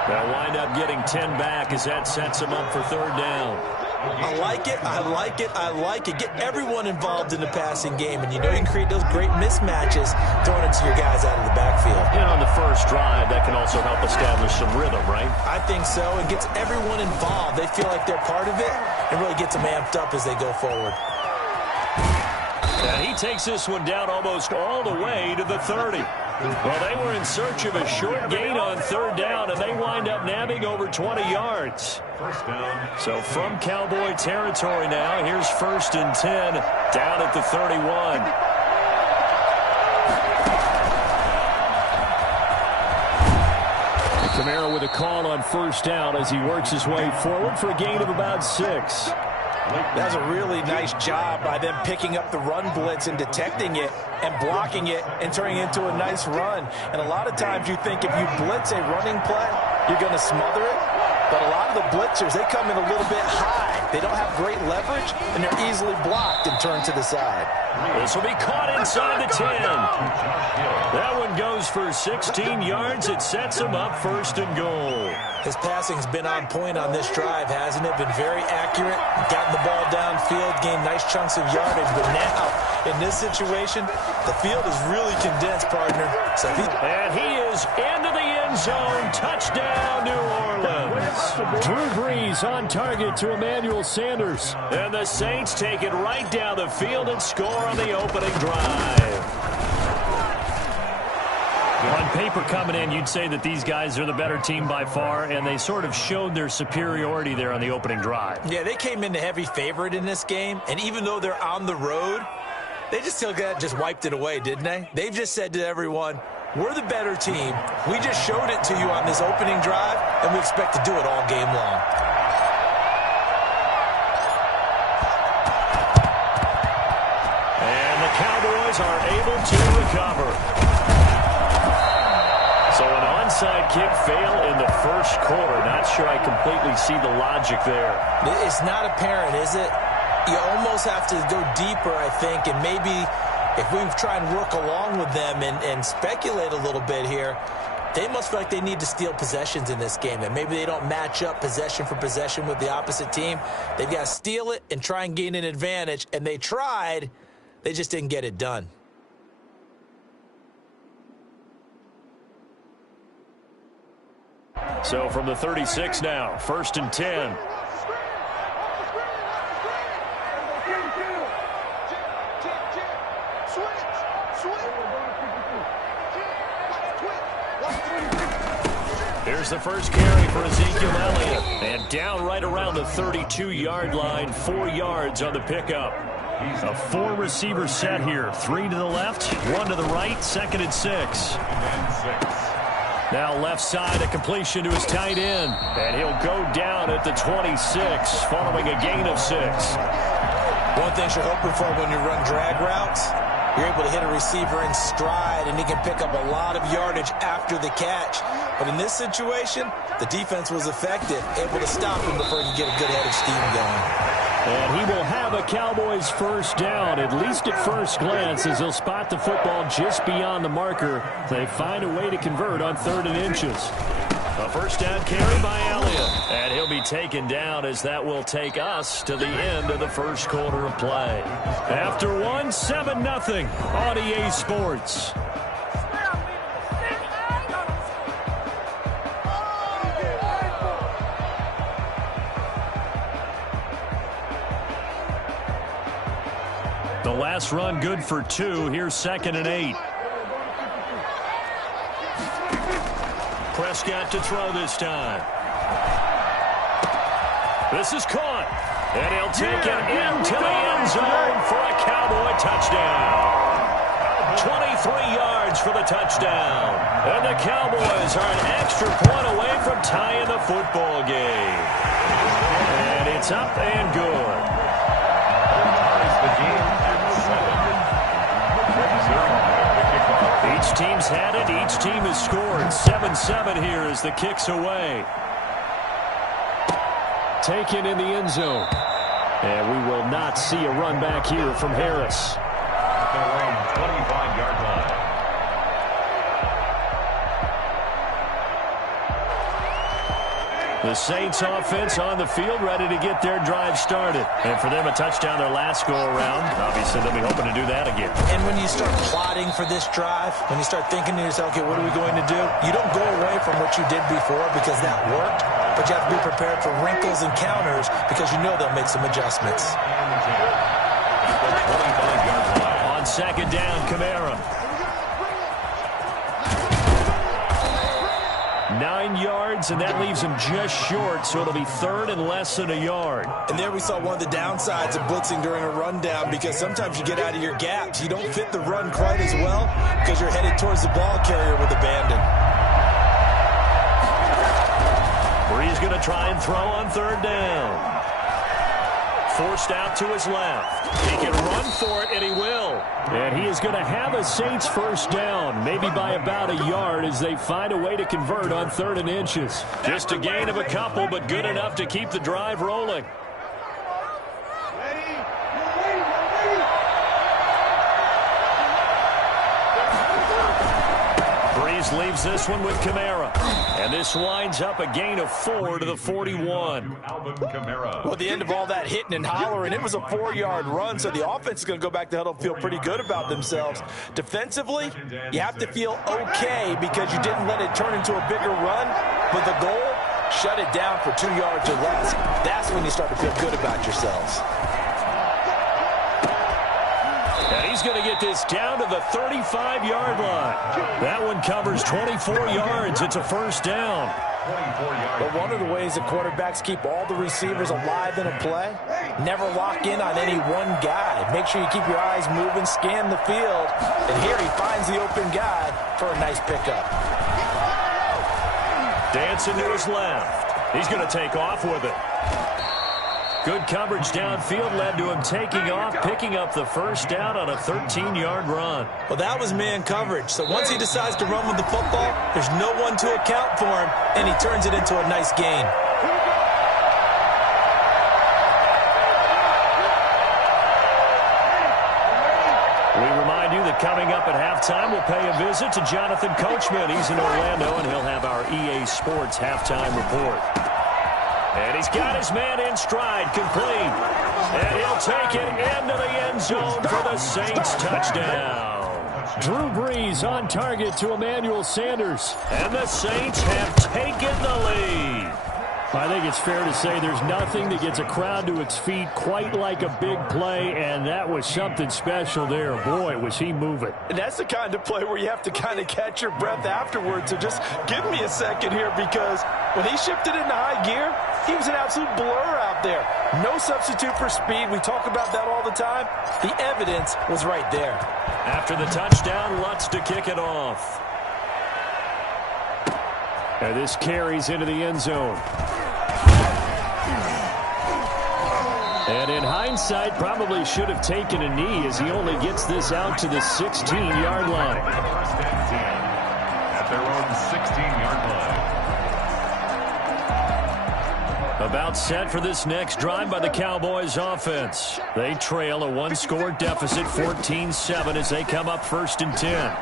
They'll wind up getting 10 back as that sets him up for 3rd down. I like it, I like it, I like it. Get everyone involved in the passing game, and you know you can create those great mismatches throwing it to your guys out of the backfield. And on the first drive, that can also help establish some rhythm, right? I think so. It gets everyone involved. They feel like they're part of it and really gets them amped up as they go forward. And he takes this one down almost all the way to the 30. Well, they were in search of a short gain on 3rd down, and they wind up nabbing over 20 yards. First down. So from Cowboy territory now, here's 1st and 10 down at the 31. Kamara with a call on 1st down as he works his way forward for a gain of about 6. That was a really nice job by them picking up the run blitz and detecting it and blocking it and turning it into a nice run. And a lot of times you think if you blitz a running play, you're going to smother it. But a lot of the blitzers, they come in a little bit high. They don't have great leverage, and they're easily blocked and turned to the side. This will be caught inside the 10. That one goes for 16 yards. It sets him up 1st and goal. His passing's been on point on this drive, hasn't it? Been very accurate, gotten the ball downfield, gained nice chunks of yardage. But now, in this situation, the field is really condensed, partner. And he is into the end zone. Touchdown, New Orleans. Drew Brees on target to Emmanuel Sanders. And the Saints take it right down the field and score on the opening drive. On paper coming in, you'd say that these guys are the better team by far, and they sort of showed their superiority there on the opening drive. Yeah, they came in the heavy favorite in this game, and even though they're on the road, they just wiped it away, didn't they? They've just said to everyone, We're the better team. We just showed it to you on this opening drive, and we expect to do it all game long. And the Cowboys are able to recover. So an onside kick fail in the first quarter. Not sure I completely see the logic there. It's not apparent, is it? You almost have to go deeper, I think, and maybe if we try and work along with them and speculate a little bit here, they must feel like they need to steal possessions in this game, and maybe they don't match up possession for possession with the opposite team. They've got to steal it and try and gain an advantage, and they tried. They just didn't get it done. So from the 36 now, 1st and 10. Here's the first carry for Ezekiel Elliott. And down right around the 32-yard line, 4 yards on the pickup. A 4-receiver set here. 3 to the left, 1 to the right, 2nd and 6. Now left side, a completion to his tight end. And he'll go down at the 26, following a gain of 6. One thing you're hoping for when you run drag routes, you're able to hit a receiver in stride, and he can pick up a lot of yardage after the catch. But in this situation, the defense was effective, able to stop him before he could get a good head of steam going. And he will have a Cowboys first down, at least at first glance, as he'll spot the football just beyond the marker. They find a way to convert on 3rd and inches. A first down carry by Elliott. And he'll be taken down as that will take us to the end of the first quarter of play. After one, 7-0 on EA Sports. The last run good for 2. Here's 2nd and 8. Prescott to throw this time. This is caught. And he'll take it into the end zone for a Cowboy touchdown. 23 yards for the touchdown. And the Cowboys are an extra point away from tying the football game. And it's up and good. Each team's had it. Each team has scored. 7-7 here as the kick's away. Taken in the end zone. And we will not see a run back here from Harris. At their own 25-yard line. The Saints offense on the field, ready to get their drive started. And for them, a touchdown their last go-around. Obviously, they'll be hoping to do that again. And when you start plotting for this drive, when you start thinking to yourself, okay, what are we going to do? You don't go away from what you did before because that worked, but you have to be prepared for wrinkles and counters because you know they'll make some adjustments. On 2nd down, Kamara. 9 yards, and that leaves him just short, so it'll be 3rd and less than a yard. And there we saw one of the downsides of blitzing during a rundown because sometimes you get out of your gaps. You don't fit the run quite as well because you're headed towards the ball carrier with abandon. Brees going to try and throw on 3rd down. Forced out to his left. He can run for it, and he will. And he is going to have a Saints first down, maybe by about a yard as they find a way to convert on 3rd and inches. Just a gain of a couple, but good enough to keep the drive rolling. Brees leaves this one with Kamara. And this winds up a gain of 4 to the 41. Well, at the end of all that hitting and hollering, it was a 4-yard run, so the offense is going to go back to huddle and feel pretty good about themselves. Defensively, you have to feel okay because you didn't let it turn into a bigger run, but the goal, shut it down for 2 yards or less. That's when you start to feel good about yourselves. And he's going to get this down to the 35-yard line. That one covers 24 yards. It's a first down. But one of the ways that quarterbacks keep all the receivers alive in a play, never lock in on any one guy. Make sure you keep your eyes moving, scan the field. And here he finds the open guy for a nice pickup. Dancing to his left. He's going to take off with it. Good coverage downfield led to him taking off, picking up the first down on a 13-yard run. Well, that was man coverage. So once he decides to run with the football, there's no one to account for him, and he turns it into a nice gain. We remind you that coming up at halftime, we'll pay a visit to Jonathan Coachman. He's in Orlando, and he'll have our EA Sports halftime report. And he's got his man in stride, complete. And he'll take it into the end zone for the Saints touchdown. Drew Brees on target to Emmanuel Sanders. And the Saints have taken the lead. I think it's fair to say there's nothing that gets a crowd to its feet quite like a big play, and that was something special there. Boy, was he moving. And that's the kind of play where you have to kind of catch your breath afterwards. So just give me a second here, because when he shifted into high gear, he was an absolute blur out there. No substitute for speed. We talk about that all the time. The evidence was right there. After the touchdown, Lutz to kick it off. And this carries into the end zone. And in hindsight, probably should have taken a knee as he only gets this out to the 16-yard line. At their own 16-yard line. About set for this next drive by the Cowboys offense. They trail a one-score deficit, 14-7, as they come up 1st and 10.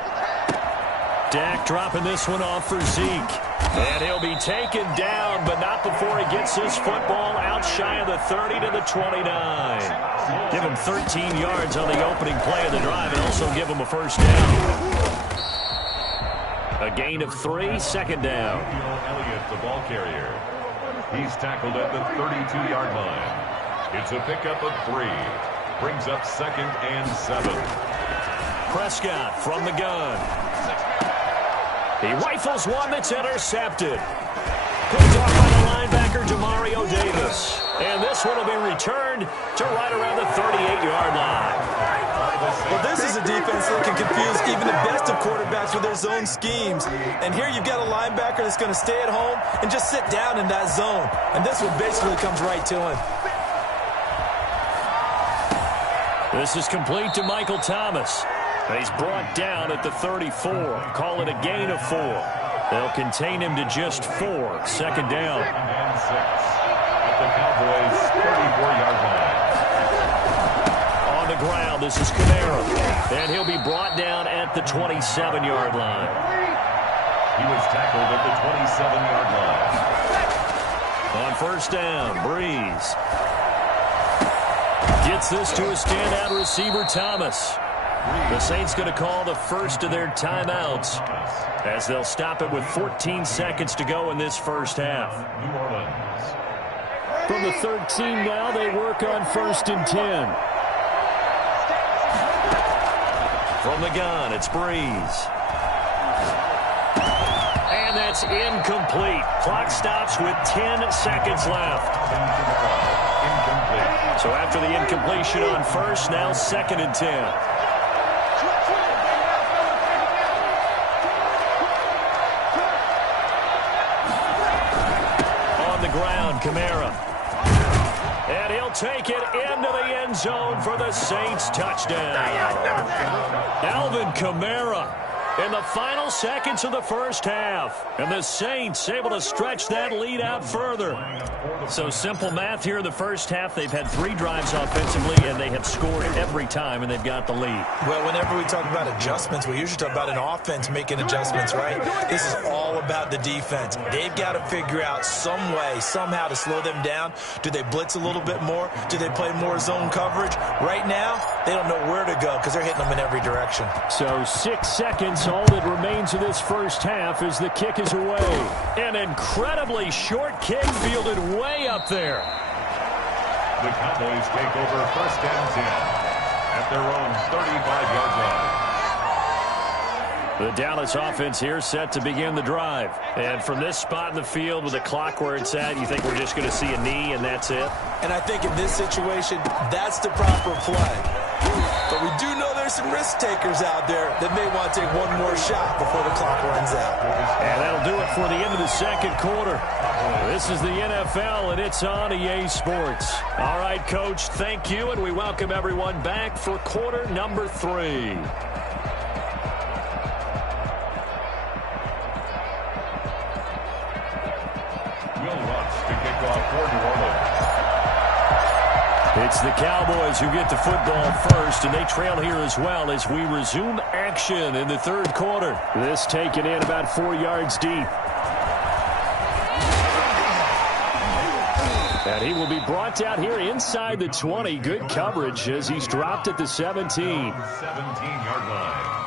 Dak dropping this one off for Zeke. And he'll be taken down, but not before he gets this football out shy of the 30 to the 29. Give him 13 yards on the opening play of the drive and also give him a first down. A gain of 3, 2nd down. Elliott, the ball carrier. He's tackled at the 32-yard line. It's a pickup of 3. Brings up 2nd and 7. Prescott from the gun. He rifles one that's intercepted. Picked off by the linebacker, Demario Davis. And this one will be returned to right around the 38-yard line. Well, this is a defense that can confuse even the best of quarterbacks with their zone schemes. And here you've got a linebacker that's going to stay at home and just sit down in that zone. And this one basically comes right to him. This is complete to Michael Thomas. He's brought down at the 34. Call it a gain of 4. They'll contain him to just 4. 2nd down. 2nd and 6 at the Cowboys' 34-yard line. On the ground, this is Kamara. And he'll be brought down at the 27-yard line. He was tackled at the 27-yard line. On 1st down, Brees gets this to a standout receiver, Thomas. The Saints going to call the first of their timeouts as they'll stop it with 14 seconds to go in this first half. New Orleans. From the 13 now, they work on 1st and 10. From the gun, it's Brees. And that's incomplete. Clock stops with 10 seconds left. Incomplete. So after the incompletion on 1st, now 2nd and 10. Kamara. And he'll take it into the end zone for the Saints touchdown. Alvin Kamara in the final seconds of the first half. And the Saints able to stretch that lead out further. So simple math here in the first half. They've had 3 drives offensively, and they have scored every time, and they've got the lead. Well, whenever we talk about adjustments, we usually talk about an offense making adjustments, right? This is all about the defense. They've got to figure out some way, somehow to slow them down. Do they blitz a little bit more? Do they play more zone coverage? Right now, they don't know where to go because they're hitting them in every direction. So 6 seconds, all that remains of this first half as the kick is away. An incredibly short kick fielded way up there. The Cowboys take over 1st and 10 at their own 35-yard The Dallas offense here set to begin the drive. And from this spot in the field with the clock where it's at, you think we're just going to see a knee and that's it? And I think in this situation, that's the proper play. But we do know there's some risk takers out there that may want to take one more shot before the clock runs out. And that'll do it for the end of the second quarter. This is the NFL, and it's on EA Sports. All right, Coach, thank you, and we welcome everyone back for quarter number 3. It's the Cowboys who get the football first, and they trail here as well as we resume action in the third quarter. This taken in about 4 yards deep. And he will be brought down here inside the 20. Good coverage as he's dropped at the 17. 17-yard line.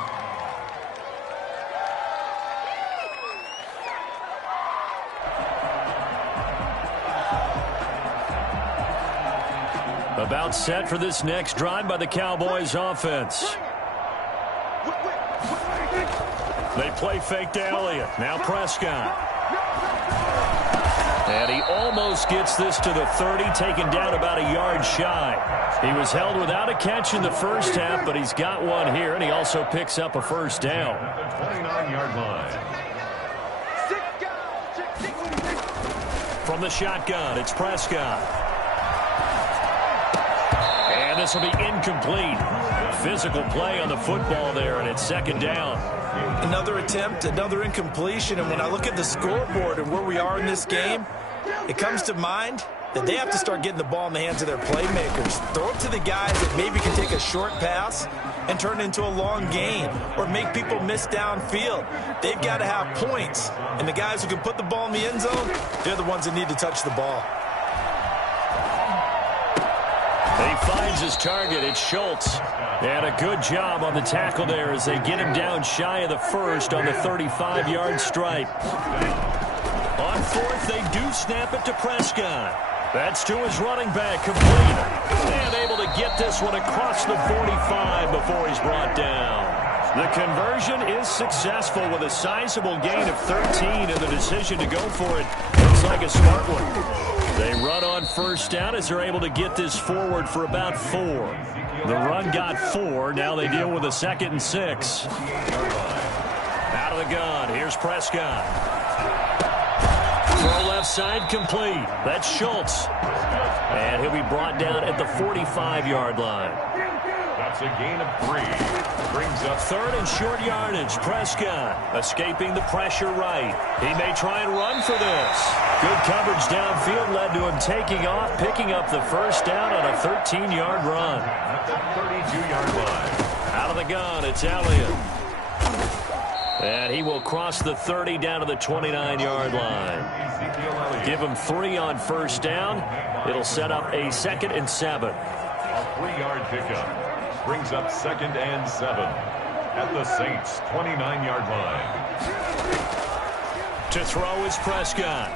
About set for this next drive by the Cowboys offense. They play fake to Elliott. Now Prescott. And he almost gets this to the 30, taken down about a yard shy. He was held without a catch in the first half, but he's got one here, and he also picks up a first down. At the 29-yard line. From the shotgun, it's Prescott. And this will be incomplete. Physical play on the football there, and it's second down. Another attempt, another incompletion, and when I look at the scoreboard and where we are in this game, it comes to mind that they have to start getting the ball in the hands of their playmakers. Throw it to the guys that maybe can take a short pass and turn it into a long gain or make people miss downfield. They've got to have points, and the guys who can put the ball in the end zone, they're the ones that need to touch the ball. He finds his target. It's Schultz. And a good job on the tackle there as they get him down shy of the first on the 35-yard stripe. On fourth, they do snap it to Prescott. That's to his running back, complete. And able to get this one across the 45 before he's brought down. The conversion is successful with a sizable gain of 13, and the decision to go for it looks like a smart one. They run on first down as they're able to get this forward for about 4. The run got 4. Now they deal with a 2nd and 6. Out of the gun. Here's Prescott. Throw left side complete. That's Schultz. And he'll be brought down at the 45-yard line. That's a gain of 3. Brings up 3rd and short yardage. Prescott escaping the pressure right. He may try and run for this. Good coverage downfield led to him taking off, picking up the first down on a 13-yard run. at the 32-yard line. Out of the gun, it's Elliott. And he will cross the 30 down to the 29-yard line. Give him 3 on first down. It'll set up a 2nd and 7. A 3-yard pickup brings up 2nd and 7 at the Saints' 29-yard line. To throw is Prescott.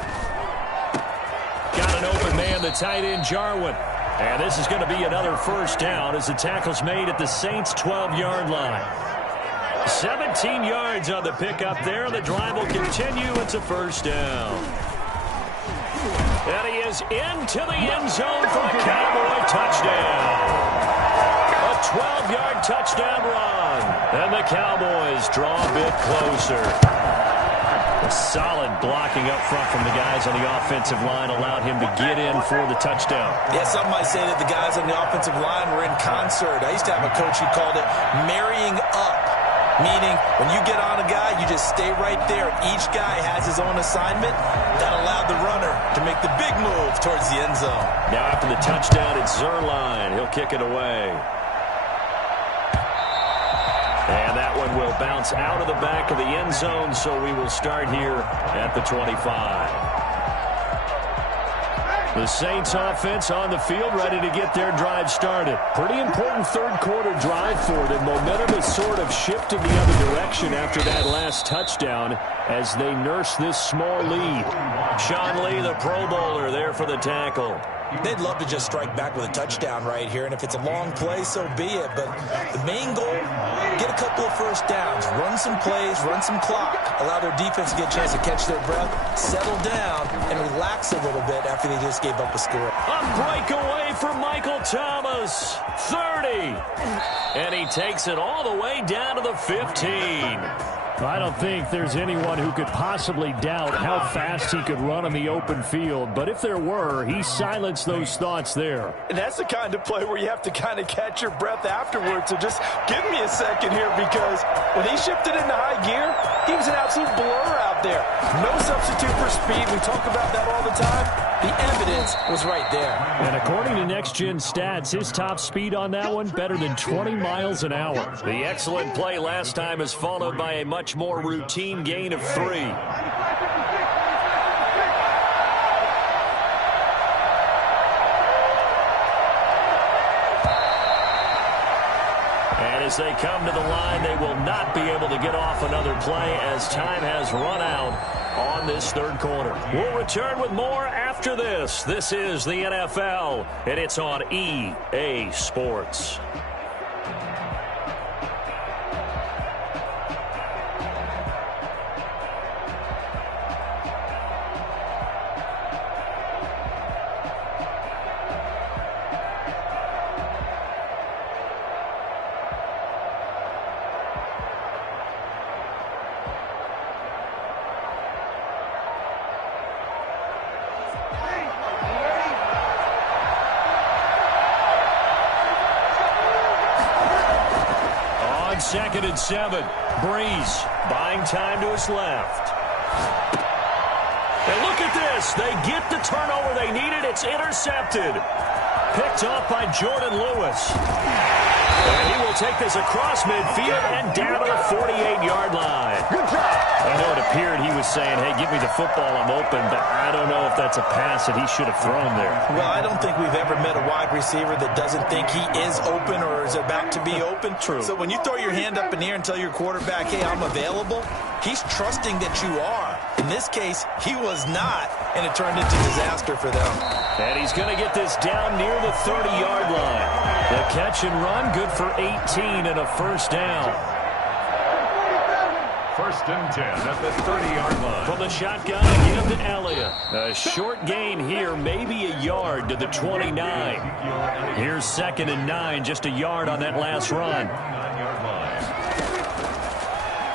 Got an open man, the tight end Jarwin. And this is going to be another first down as the tackle's made at the Saints' 12-yard line. 17 yards on the pickup there. The drive will continue. It's a first down. And he is into the end zone for a Cowboy touchdown. A 12-yard touchdown run. And the Cowboys draw a bit closer. A solid blocking up front from the guys on the offensive line allowed him to get in for the touchdown. Yeah, some might say that the guys on the offensive line were in concert. I used to have a coach who called it marrying up, meaning when you get on a guy, you just stay right there. Each guy has his own assignment. That allowed the runner to make the big move towards the end zone. Now after the touchdown, it's Zerline. He'll kick it away. And that one will bounce out of the back of the end zone, so we will start here at the 25. The Saints offense on the field, ready to get their drive started. Pretty important third quarter drive for them. Momentum has sort of shifted the other direction after that last touchdown as they nurse this small lead. Sean Lee, the Pro Bowler, there for the tackle. They'd love to just strike back with a touchdown right here, and if it's a long play, so be it. But the main goal, get a couple of first downs, run some plays, run some clock, allow their defense to get a chance to catch their breath, settle down, and relax a little bit after they just gave up a score. A breakaway for Michael Thomas, 30. And he takes it all the way down to the 15. I don't think there's anyone who could possibly doubt how fast he could run on the open field. But if there were, he silenced those thoughts there. And that's the kind of play where you have to kind of catch your breath afterwards. So just give me a second here, because when he shifted into high gear, he was an absolute blur out there. No substitute for speed. We talk about that all the time. The evidence was right there. And according to Next Gen Stats, his top speed on that one, better than 20 miles an hour. The excellent play last time is followed by a much more routine gain of 3. And as they come to the line, they will not be able to get off another play as time has run out on this third quarter. We'll return with more after this. This is the NFL, and it's on EA Sports. Second and 7. Breeze buying time to his left. And look at this. They get the turnover they needed. It's intercepted. Picked off by Jordan Lewis. And he will take this across midfield and down to the 48-yard line. Good job. I know it appeared he was saying, hey, give me the football, I'm open, but I don't know if that's a pass that he should have thrown there. Well, I don't think we've ever met a wide receiver that doesn't think he is open or is about to be open. True. So when you throw your hand up in the air and tell your quarterback, hey, I'm available, he's trusting that you are. In this case, he was not, and it turned into disaster for them. And he's going to get this down near the 30-yard line. The catch and run, good for 18 and a first down. First and 10 at the 30-yard line. From the shotgun again to Elliott. A short gain here, maybe a yard to the 29. Here's second and 9, just a yard on that last run.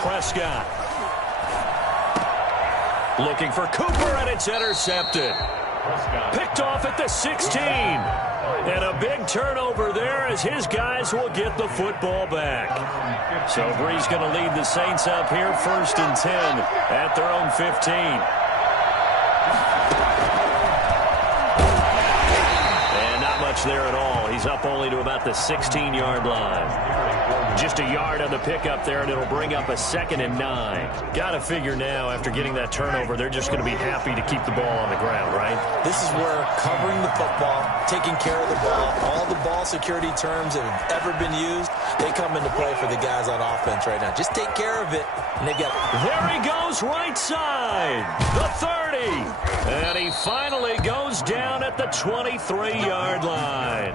Prescott. Looking for Cooper, and it's intercepted. Picked off at the 16. And a big turnover there as his guys will get the football back. So Breeze going to lead the Saints up here, first and 10 at their own 15. And not much there at all. He's up only to about the 16-yard line. Just a yard on the pickup there, and it'll bring up a second and 9. Got to figure now, after getting that turnover, they're just going to be happy to keep the ball on the ground, right? This is where covering the football, taking care of the ball, all the ball security terms that have ever been used, they come into play for the guys on offense right now. Just take care of it, and they got it. There he goes, right side, the 30. And he finally goes down at the 23-yard line.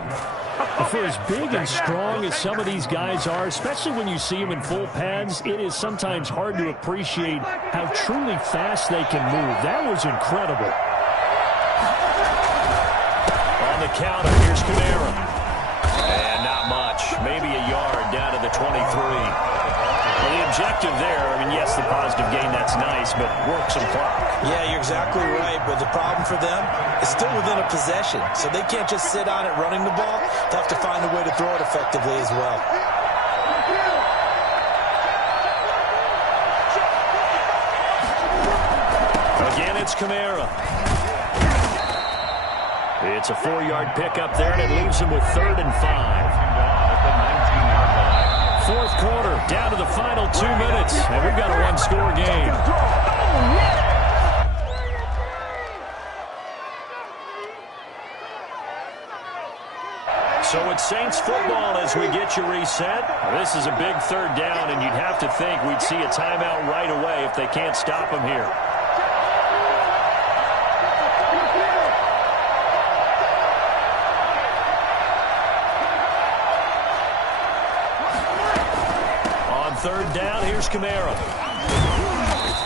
For as big and strong as some of these guys are, especially when you see them in full pads, it is sometimes hard to appreciate how truly fast they can move. That was incredible. On the counter, here's Kamara. And not much, maybe a yard down to the 23. Well, the objective there, I mean, yes, the positive gain, that's nice, but work some clock. Yeah, you're exactly right, but the problem for them is still within a possession, so they can't just sit on it running the ball. They have to find a way to throw it effectively as well. Again, it's Kamara. It's a 4-yard pickup there, and it leaves him with 3rd and 5. Fourth quarter, down to the final 2 minutes, and we've got a one-score game. So it's Saints football as we get you reset. This is a big 3rd down, and you'd have to think we'd see a timeout right away if they can't stop him here. third down. Here's Kamara.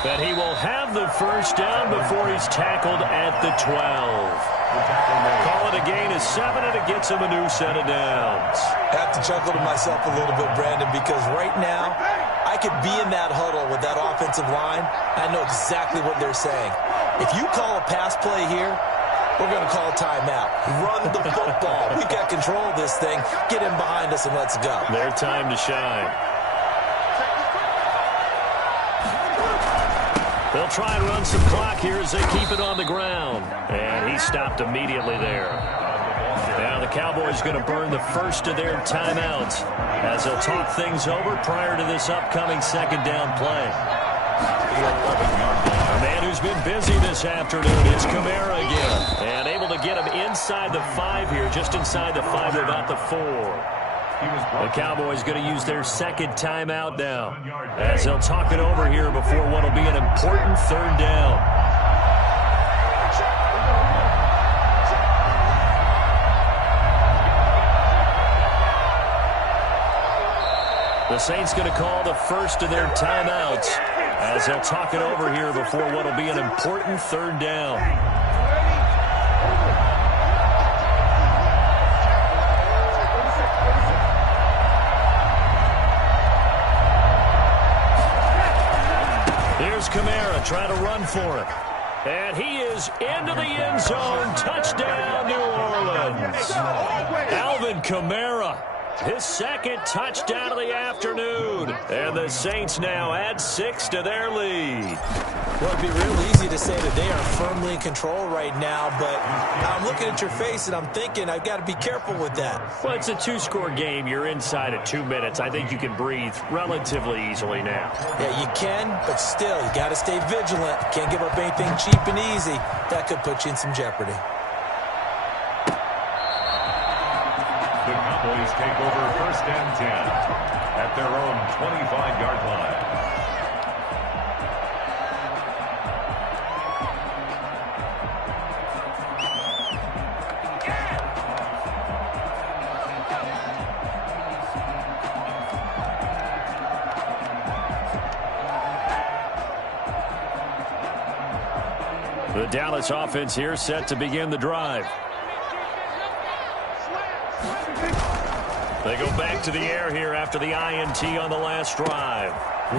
And he will have the first down before he's tackled at the 12. Call it a gain of 7, and it gets him a new set of downs. I have to chuckle to myself a little bit, Brandon, because right now I could be in that huddle with that offensive line. I know exactly what they're saying. If you call a pass play here, we're going to call a timeout. Run the football. We've got control of this thing. Get in behind us and let's go. Their time to shine. They'll try and run some clock here as they keep it on the ground. And he stopped immediately there. Now the Cowboys going to burn the first of their timeouts as they'll talk things over prior to this upcoming second down play. A man who's been busy this afternoon is Kamara again. And able to get him inside the 5 here, just inside the 5 to about the 4. The Cowboys going to use their second timeout now as they'll talk it over here before what will be an important third down. The Saints going to call the first of their timeouts as they'll talk it over here before what will be an important third down. Kamara trying to run for it. And he is into the end zone. Touchdown, New Orleans. Alvin Kamara, his second touchdown of the afternoon. And the Saints now add 6 to their lead. Well, it'd be real easy to say that they are firmly in control right now, but I'm looking at your face and I'm thinking I've got to be careful with that. Well, it's a 2-score game. You're inside of 2 minutes. I think you can breathe relatively easily now. Yeah, you can, but still, you got to stay vigilant. Can't give up anything cheap and easy. That could put you in some jeopardy. The Cowboys take over 1st and 10 at their own 25-yard line. The Dallas offense here set to begin the drive. They go back to the air here after the INT on the last drive.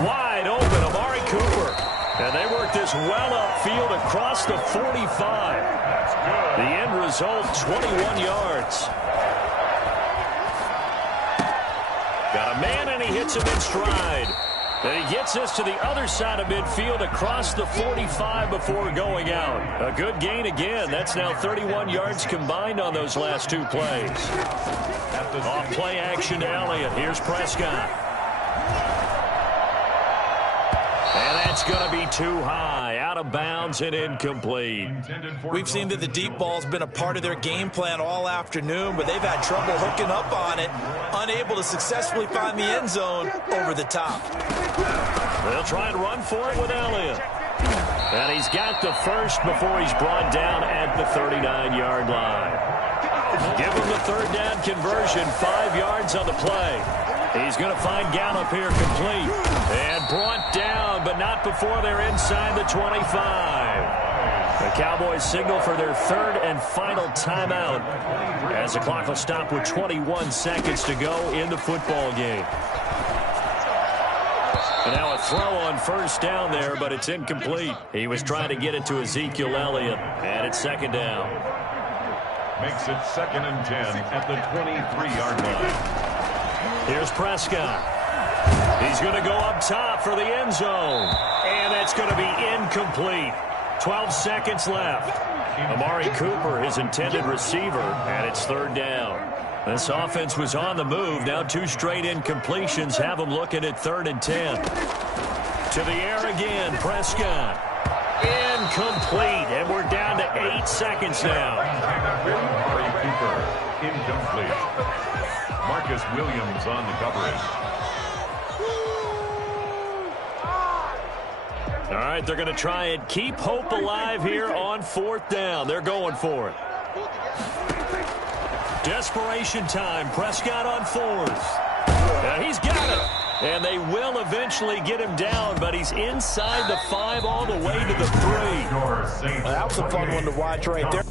Wide open, Amari Cooper. And they work this well upfield across the 45. That's good. The end result, 21 yards. Got a man, and he hits him in stride. And he gets this to the other side of midfield across the 45 before going out. A good gain again. That's now 31 yards combined on those last 2 plays. Off play action to Elliott. Here's Prescott. And that's going to be too high. Out of bounds and incomplete. We've seen that the deep ball's been a part of their game plan all afternoon, but they've had trouble hooking up on it. Unable to successfully find the end zone over the top. They'll try and run for it with Elliott. And he's got the first before he's brought down at the 39-yard line. Give him the third down conversion, 5 yards on the play. He's going to find Gallup here complete. And brought down, but not before they're inside the 25. The Cowboys signal for their third and final timeout as the clock will stop with 21 seconds to go in the football game. And now a throw on first down there, but it's incomplete. He was trying to get it to Ezekiel Elliott, and it's second down. Makes it 2nd and 10 at the 23-yard line. Here's Prescott. He's going to go up top for the end zone. And that's going to be incomplete. 12 seconds left. Amari Cooper, his intended receiver, and it's third down. This offense was on the move. Now 2 straight incompletions have them looking at 3rd and 10. To the air again, Prescott. Incomplete, and we're down to 8 seconds now. Amari Cooper, incomplete. Marcus Williams on the coverage. All right, they're going to try and keep hope alive here on 4th down. They're going for it. Desperation time. Prescott on 4th. And he's got it. And they will eventually get him down, but he's inside the 5 all the way to the 3. That was a fun one to watch right there.